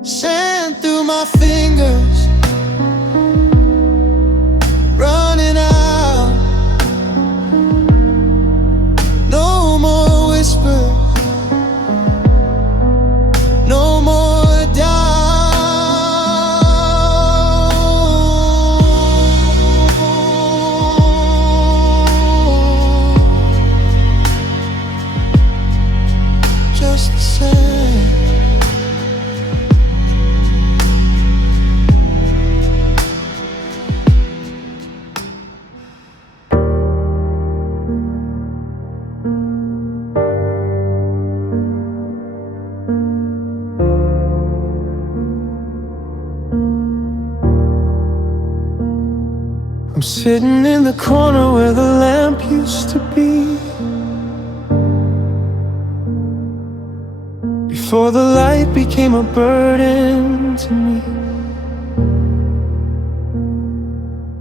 Sand through my fingers, running out. No more whispers, no more doubt. Just the same. I'm sitting in the corner where the lamp used to be, before the light became a burden to me.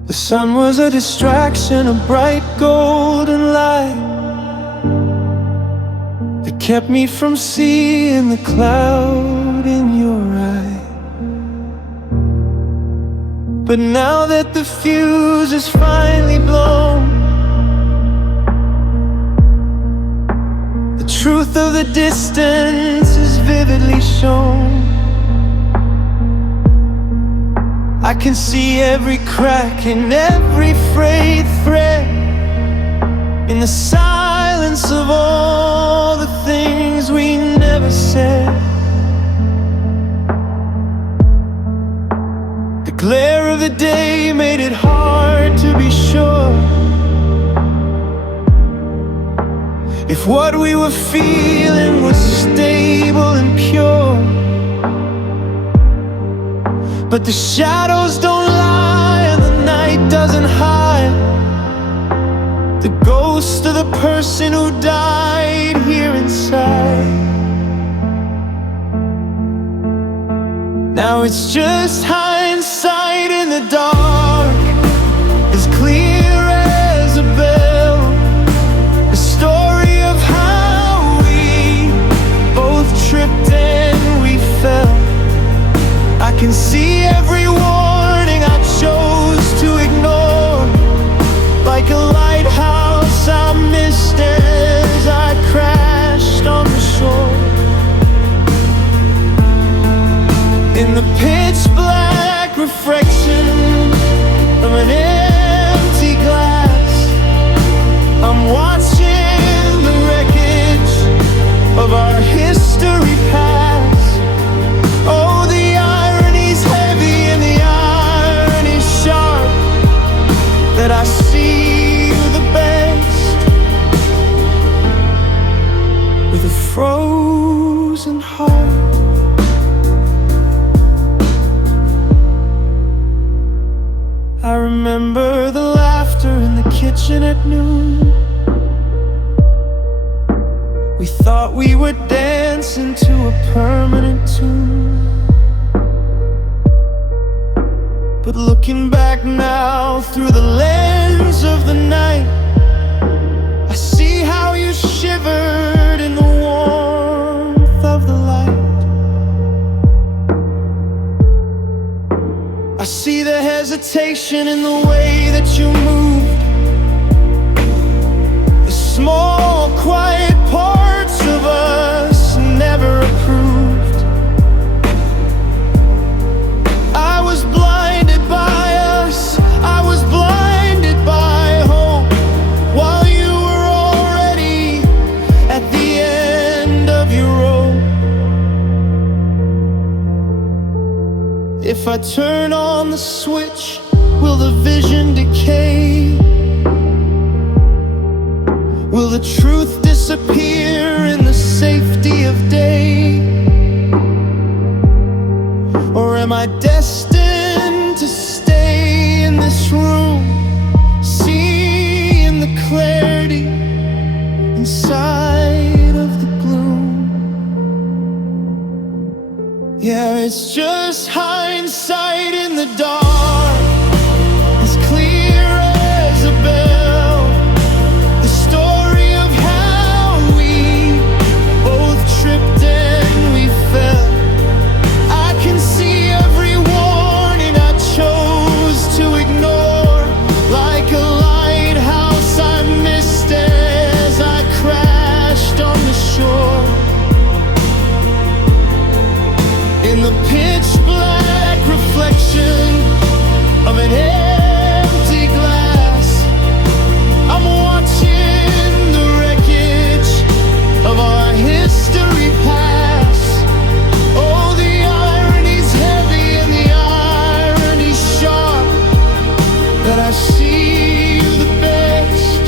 The sun was a distraction, a bright golden light that kept me from seeing the cloud in your eye. But now that the fuse is finally blown, the truth of the distance is vividly shown. I can see every crack and every frayed thread in the silence of all the things we never said. The glare of the day made it hard to be sure if what we were feeling was stable and pure. But the shadows don't lie and the night doesn't hide the ghost of the person who died here inside. Now it's just hindsight in the dark, as clear as a bell. The story of how we both tripped and we fell. I can see every warning I chose to ignore, like a lighthouse I missed as I crashed on the shore. In the pitch black reflection of an empty glass, I'm watching the wreckage of our history pass. Oh, the irony's heavy and the irony's sharp, that I see you the best with a frozen heart. I remember the laughter in the kitchen at noon. We thought we were dancing to a permanent tune. But looking back now through the lens of the night, I see how you shivered in the warmth of the light. I see the hesitation in the way that you moved, the small, quiet parts of us never approved. I was blinded by us, I was blinded by hope, while you were already at the end of your rope. If I turn on the switch, will the vision decay? Will the truth disappear in the safety of day? Or am I destined to stay in this room, seeing the clarity inside of the gloom? Yeah, it's just hindsight in the dark, as clear as a bell. The story of how we both tripped and we fell. I can see every warning I chose to ignore, like a lighthouse I missed as I crashed on the shore. In the pitch black reflection of an empty glass, I'm watching the wreckage of our history pass. Oh, the irony's heavy and the irony's sharp, that I see you the best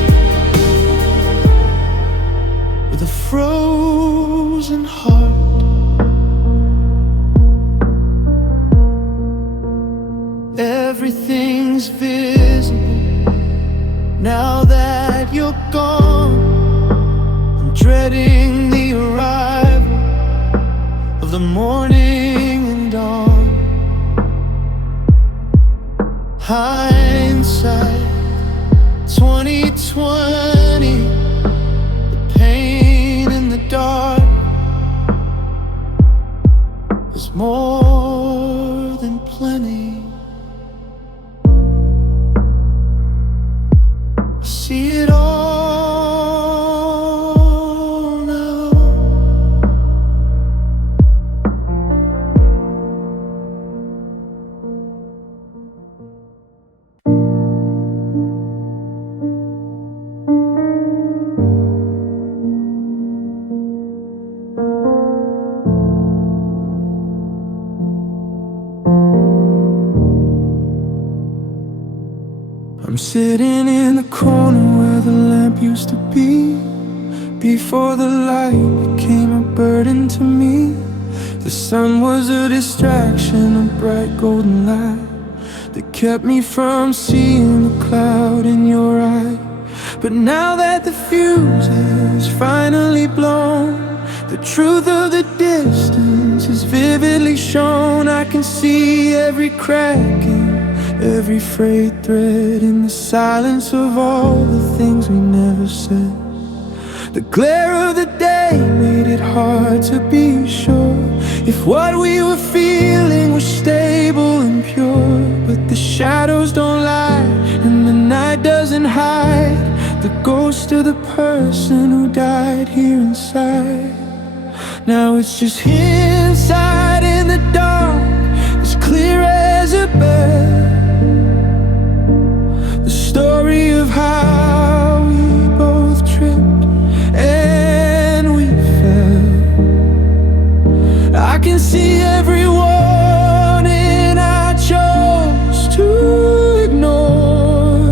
with a frozen heart. Everything's visible now that you're gone. I'm dreading the arrival of the morning and dawn. Hindsight 2020, the pain in the dark was more than plenty. See it all now. sitting in the corner where the lamp used to be, before the light became a burden to me. The sun was a distraction, a bright golden light that kept me from seeing the cloud in your eye. But now that the fuse has finally blown, the truth of the distance is vividly shown. I can see every crack and every frayed thread in the silence of all the things we never said. The glare of the day made it hard to be sure if what we were feeling was stable and pure. But the shadows don't lie and the night doesn't hide the ghost of the person who died here inside. Now it's just Hindsight in the dark, as clear as a bell. The story of how we both tripped and we fell. I can see every warning I chose to ignore.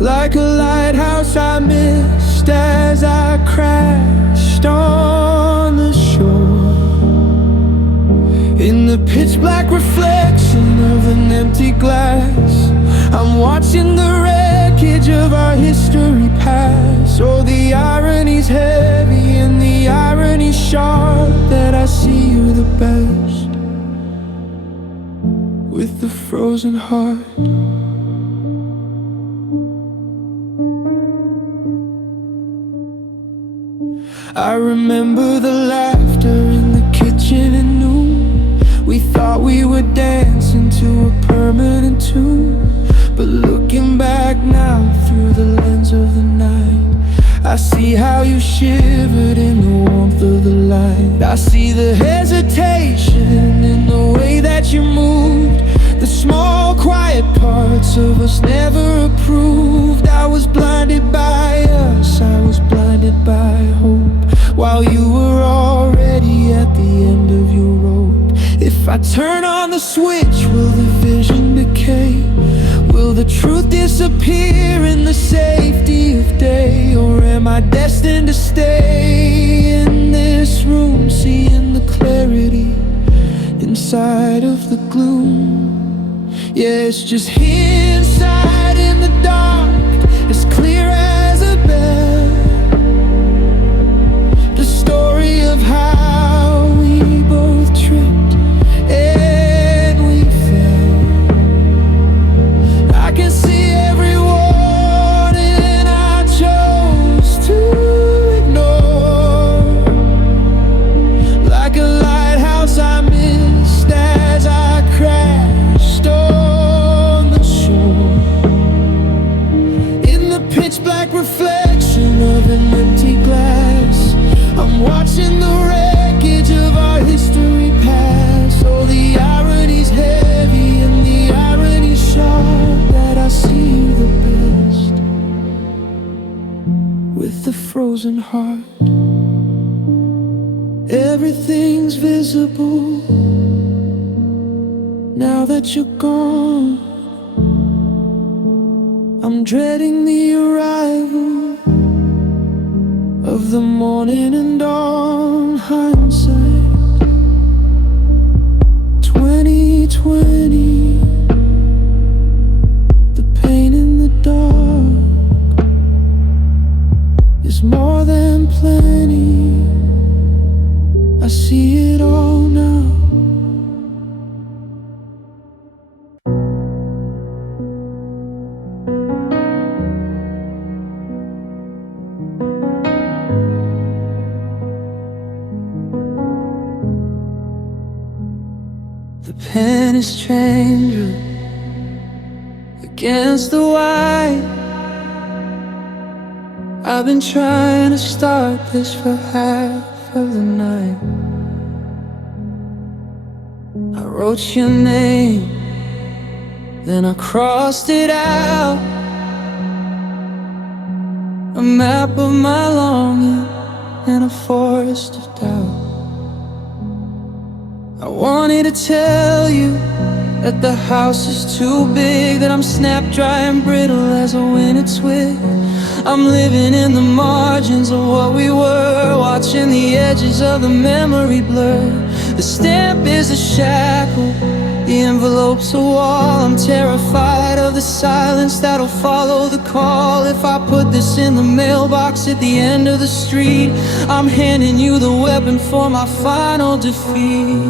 Like a lighthouse I missed as I crashed on the shore. In the pitch black reflection of an empty glass, I'm watching the wreckage of our history pass. Oh, the irony's heavy and the irony's sharp, that I see you the best with the frozen heart. I remember the laughter in the kitchen at noon. We thought we were dancing to a permanent tune. But looking back now through the lens of the night, I see how you shivered in the warmth of the light. I see the hesitation in the way that you moved. The small quiet parts of us never approved. I was blinded by us, I was blinded by hope, while you were already at the end of your rope. If I turn on the switch, will the vision decay? Will the truth disappear in the safety of day? Or am I destined to stay in this room, seeing the clarity inside of the gloom? Yeah, it's just Hindsight in the dark, as clear as a bell. The story of how we both tripped and we fell. I can see every warning I chose to ignore. Like a lighthouse I missed as I crashed on the shore. In the pitch black reflection of an empty glass, I'm watching the wreckage of our history pass. Oh, the irony's heavy and the irony's sharp, that I see you the best with the frozen heart. Everything's visible now that you're gone. I'm dreading the arrival of the morning and dawn. Hindsight 2020. The pain in the dark is more than plenty. I see it all now. The pen is stranger against the white. I've been trying to start this for half of the night. I wrote your name, then I crossed it out. A map of my longing and a forest of doubt. I wanted to tell you that the house is too big, that I'm snapped dry and brittle as a winter twig. I'm living in the margins of what we were, watching the edges of the memory blur. The stamp is a shackle, the envelope's a wall. I'm terrified of the silence that'll follow the call. If I put this in the mailbox at the end of the street, I'm handing you the weapon for my final defeat.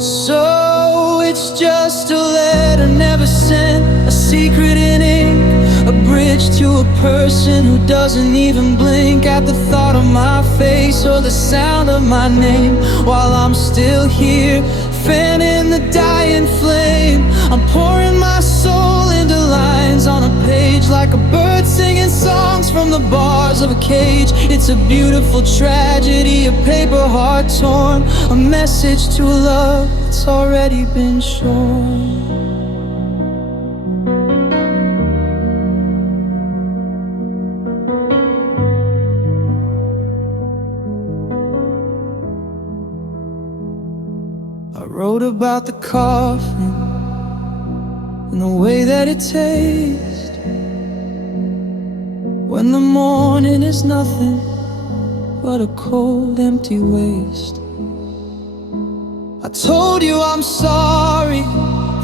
So it's just a letter never sent, a secret in ink, a bridge to a person who doesn't even blink at the thought of my face or the sound of my name. While I'm still here, fanning the dying flame, I'm pouring my soul into lines on a page, like a bird singing songs from the bars of a cage. It's a beautiful tragedy, a paper heart torn, a message to a love that's already been shorn. I wrote about the coffin and the way that it tastes when the morning is nothing but a cold, empty waste. I told you I'm sorry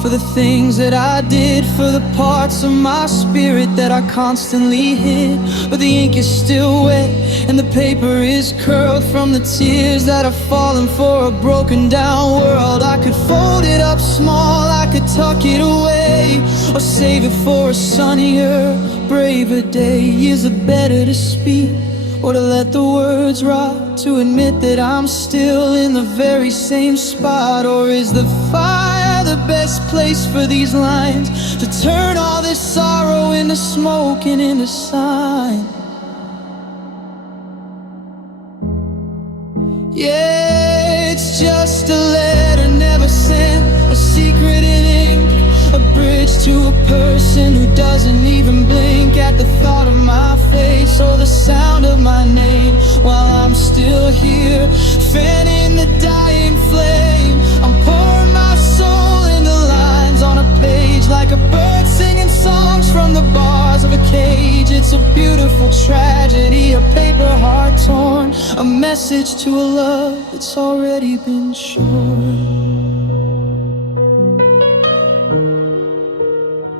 for the things that I did, for the parts of my spirit that I constantly hid. But the ink is still wet and the paper is curled from the tears that have fallen for a broken down world. I could fold it up small, I could tuck it away, or save it for a sunnier, braver day. Is it better to speak or to let the words rot, to admit that I'm still in the very same spot? Or is the fire the best place for these lines, to turn all this sorrow into smoke and into sign? Yeah, it's just a letter never sent, a secret in ink, a bridge to a person who doesn't even blink at the thought of my face or the sound of my name. While I'm still here, fanning the dying flame, I'm pouring my soul into lines on a page, like a bird singing songs from the bars of a cage. It's a beautiful tragedy, a paper heart torn, a message to a love that's already been shorn.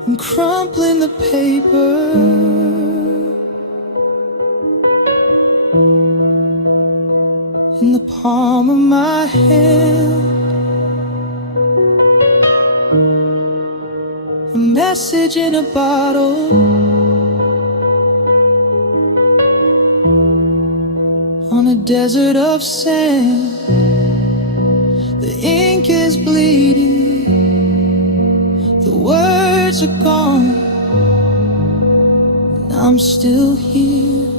I'm crumpling the paper, in the palm of my hand, a message in a bottle, on a desert of sand. The ink is bleeding, the words are gone, and I'm still here,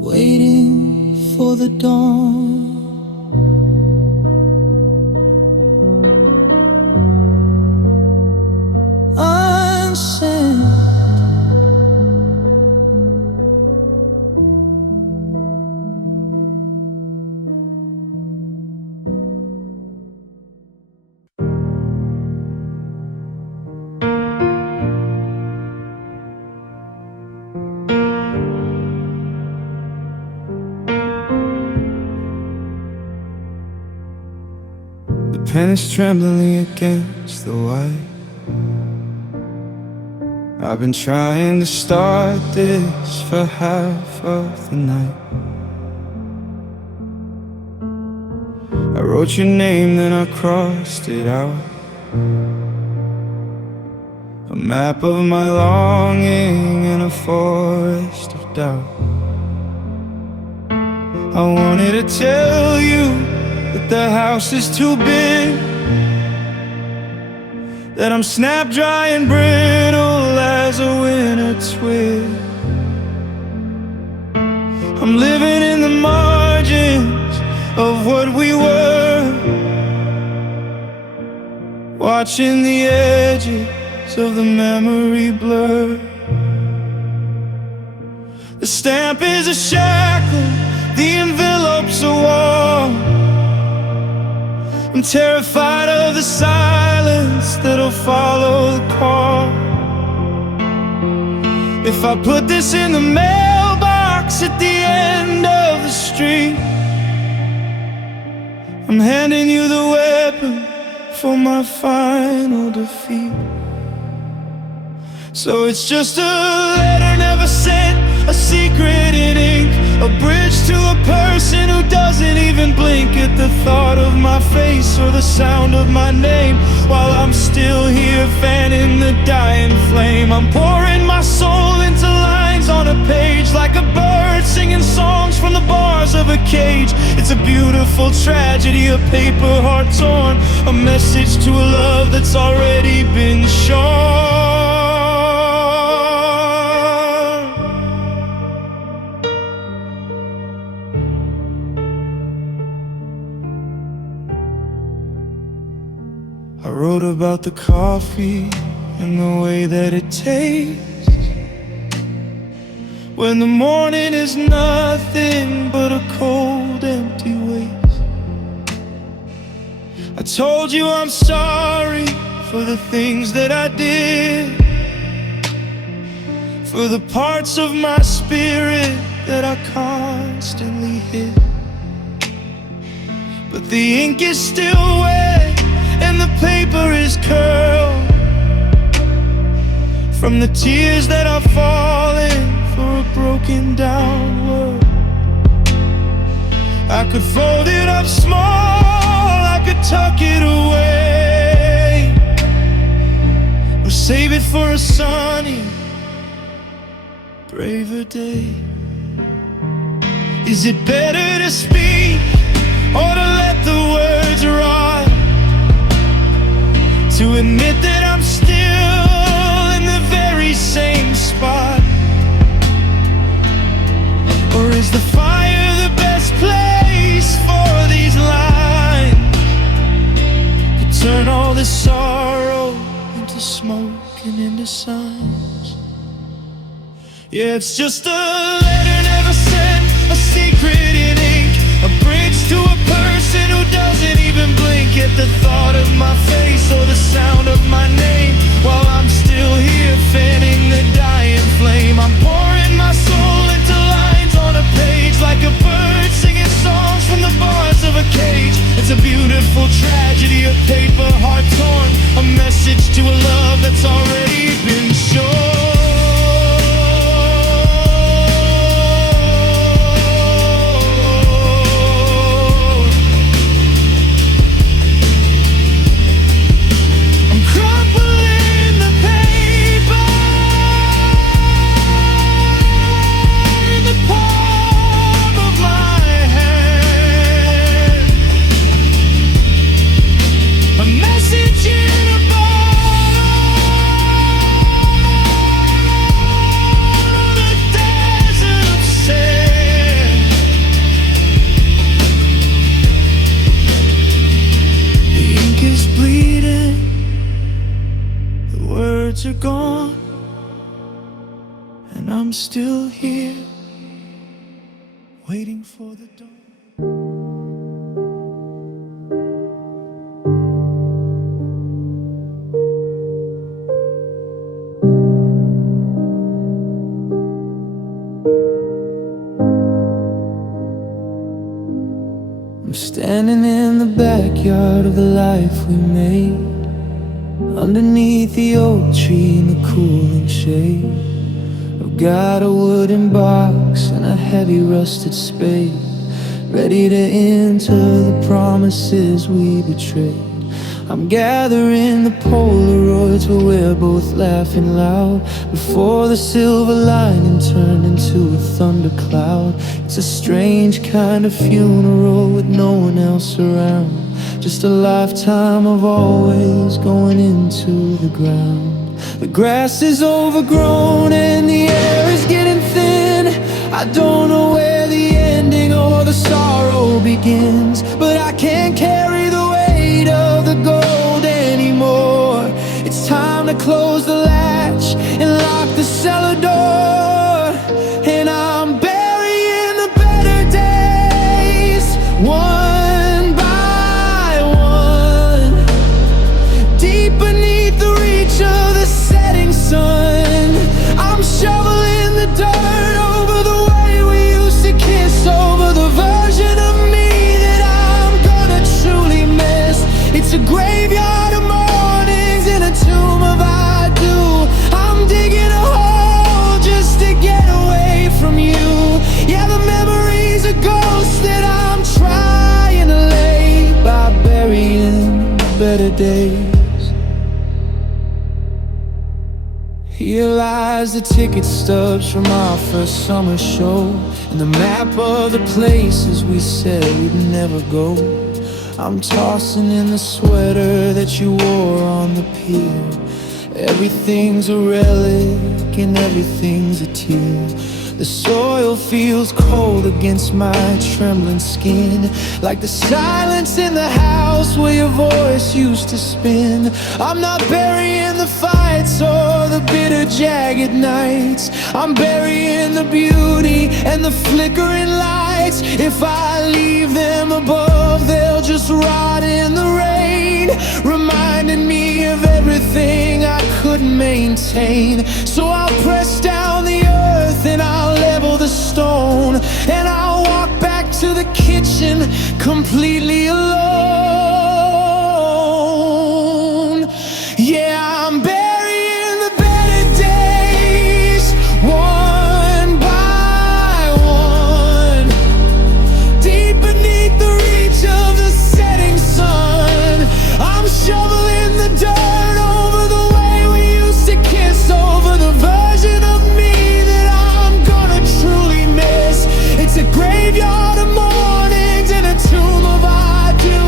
waiting for the dawn. Unsent. The pen is trembling against the white. I've been trying to start this for half of the night. I wrote your name, then I crossed it out, a map of my longing in a forest of doubt. I wanted to tell you that the house is too big, that I'm snapped dry and brittle as a winter twig. I'm living in the margins of what we were, watching the edges of the memory blur. The stamp is a shackle, the envelope's a wall. I'm terrified of the silence that'll follow the call. If I put this in the mailbox at the end of the street, I'm handing you the weapon for my final defeat. So it's just a letter never sent, a secret in ink, a bridge to a person who doesn't even blink at the thought of my face or the sound of my name. While I'm still here fanning the dying flame, I'm pouring my soul into lines on a page, like a bird singing songs from the bars of a cage. It's a beautiful tragedy, a paper heart torn, a message to a love that's already been shorn. I wrote about the coffee and the way that it tastes when the morning is nothing but a cold, empty waste. I told you I'm sorry for the things that I did, for the parts of my spirit that I constantly hid. But the ink is still wet and the paper is curled from the tears that are falling for a broken down world. I could fold it up small, I could tuck it away, or save it for a sunny, braver day. Is it better to speak or to let the words rot? To admit that I'm still in the very same spot? Or is the fire the best place for these lines to turn all this sorrow into smoke and into signs? Yeah, it's just a letter never sent, a secret in ink, a bridge to a person who doesn't even blink at the thought of my face or the sound of my name. While I'm still here fanning the dying flame, I'm pouring my soul into lines on a page, like a bird singing songs from the bars of a cage. It's a beautiful tragedy, a paper heart torn, a message to a love that's already been shorn. Are gone, and I'm still here waiting for the dawn. I'm standing in the backyard of the life we made, underneath the oak tree in the cooling shade. I've got a wooden box and a heavy rusted spade, ready to enter the promises we betrayed. I'm gathering the Polaroids where we're both laughing loud, before the silver lining turned into a thundercloud. It's a strange kind of funeral with no one else around, just a lifetime of always going into the ground. The grass is overgrown and the air is getting thin. I don't know where the ending or the sorrow begins, but I can't carry the weight of the gold anymore. It's time to close the latch and lock the cellar door, and I'm burying the better days one by one. better days. Realize the ticket stubs from our first summer show, and the map of the places we said we'd never go. I'm tossing in the sweater that you wore on the pier. Everything's a relic and everything's a tear. The soil feels cold against my trembling skin, like the silence in the house where your voice used to spin. I'm not burying the fights or the bitter jagged nights. I'm burying the beauty and the flickering lights. If I leave them above, they'll just rot in the rain, reminding me of everything I couldn't maintain. So I'll press down the earth and I'll level the stone, and I'll walk back to the kitchen completely alone. Yeah, I'm burying the better days, one by one, deep beneath the reach of the setting sun. I'm shoveling the dirt over the way we used to kiss, over the version of me that I'm gonna truly miss. It's a graveyard of mornings and a tomb of I do.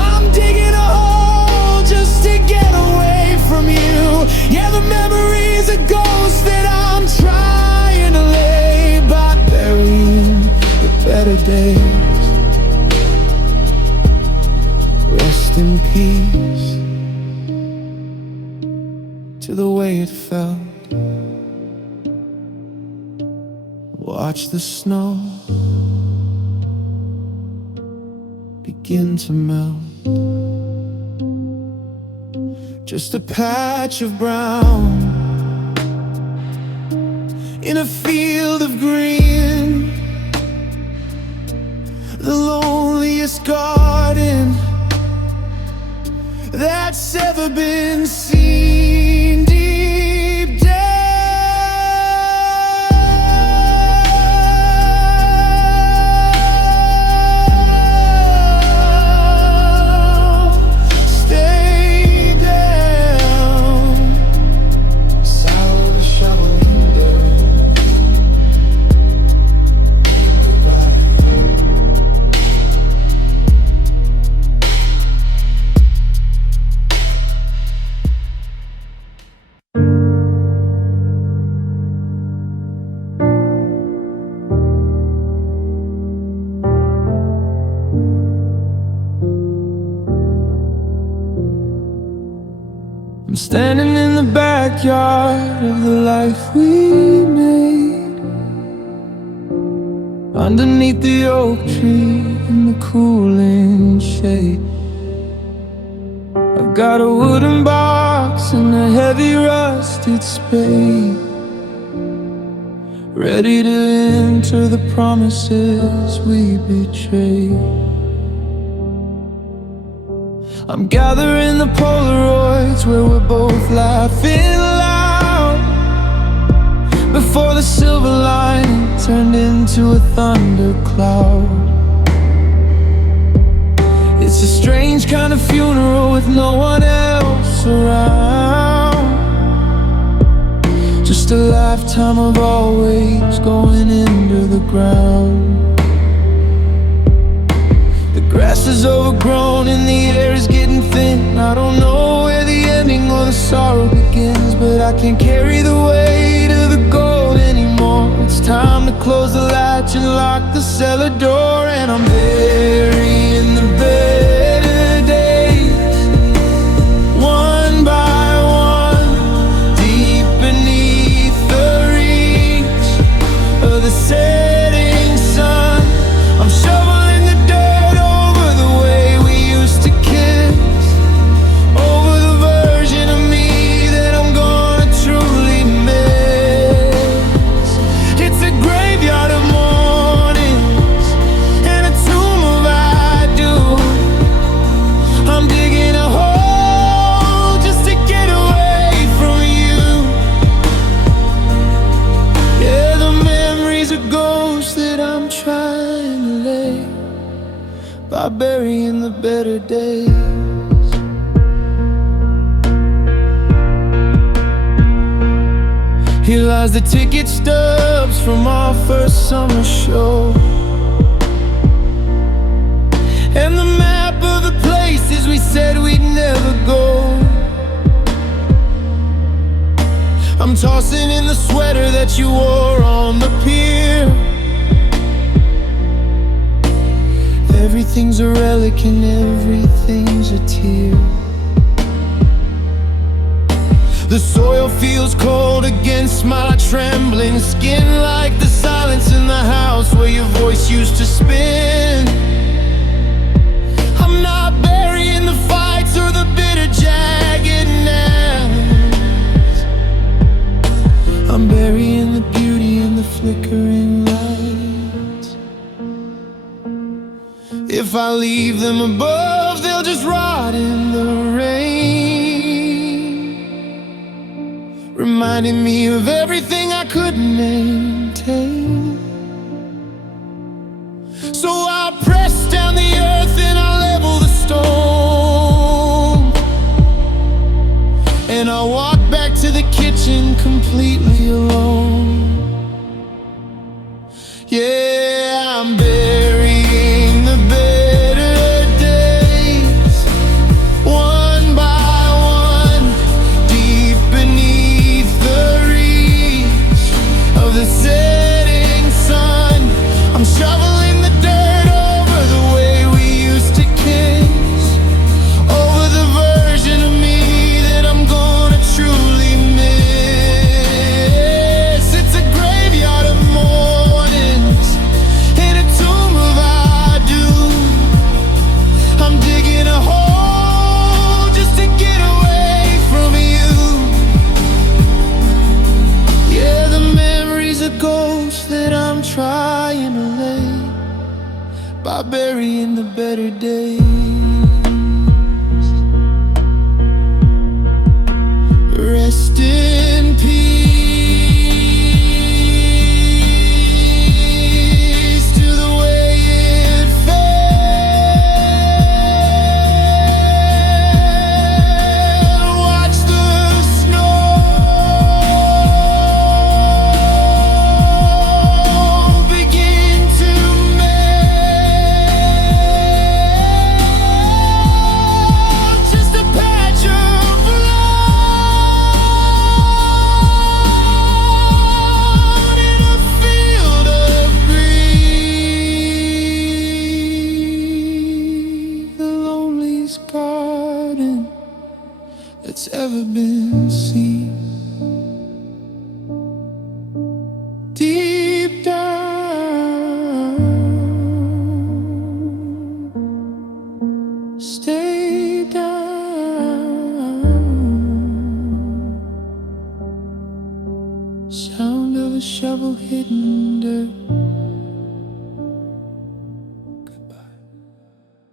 I'm digging a hole just to get away from you. Yeah, the memories are ghosts that I'm trying to lay by, burying the better days. Rest in peace to the way it felt. Watch the snow begin to melt. Just a patch of brown in a field of green, the loneliest garden that's ever been seen. Deep down, stay down, sour the shoveling dirt. Goodbye. I'm standing in the backyard of the life we made, underneath the oak tree in the cooling shade. I've got a wooden box and a heavy rusted spade, ready to enter the promises we betrayed. I'm gathering the Polaroids where we're both laughing loud, before the silver lining turned into a thundercloud. It's a strange kind of funeral with no one else around, just a lifetime of always going into the ground. The grass is overgrown and the air is getting thin. I don't know where the ending or the sorrow begins, but I can't carry the weight of the gold anymore. It's time to close the latch and lock the cellar door, and I'm burying the better days, one by one, deep beneath the reach of the setting sun. I'm shoveling the dirt over the way we used to kiss, over the version of me that I'm gonna truly miss. It's a graveyard of mornings and a tomb of I do. I'm digging a hole just to get away from you. Yeah, the memories are ghosts that I'm trying to lay by burying the better days. He lies the ticket stubs from our first summer show, and the map of the places we said we'd never go. I'm tossing in the sweater that you wore on the pier. Everything's a relic and everything's a tear. The soil feels cold against my trembling skin, like the silence in the house where your voice used to spin. I'm not burying the fights or the bitter jagged nails. I'm burying the beauty in the flickering lights. If I leave them above, they'll just rot in the rain, reminding me of everything I couldn't maintain. So I'll press down the earth and I'll level the stone, and I'll walk back to the kitchen completely alone. Yeah, I'm burying the better days, one by one, deep beneath the reach of the setting sun. I'm shoveling the dirt over the way we used to kiss, over the version of me that I'm gonna truly miss. It's a graveyard of mornings and a tomb of I do. I'm digging a hole just to get away from you. Yeah, the memories of ghosts that I'm trying to lay by burying the better days. Rest in peace to the way it fell. Watch the snow begin to melt. Just a patch of blood in a field of green, the loneliest garden that's ever been seen. Deep down, stay down. Sound of a shovel hitting dirt.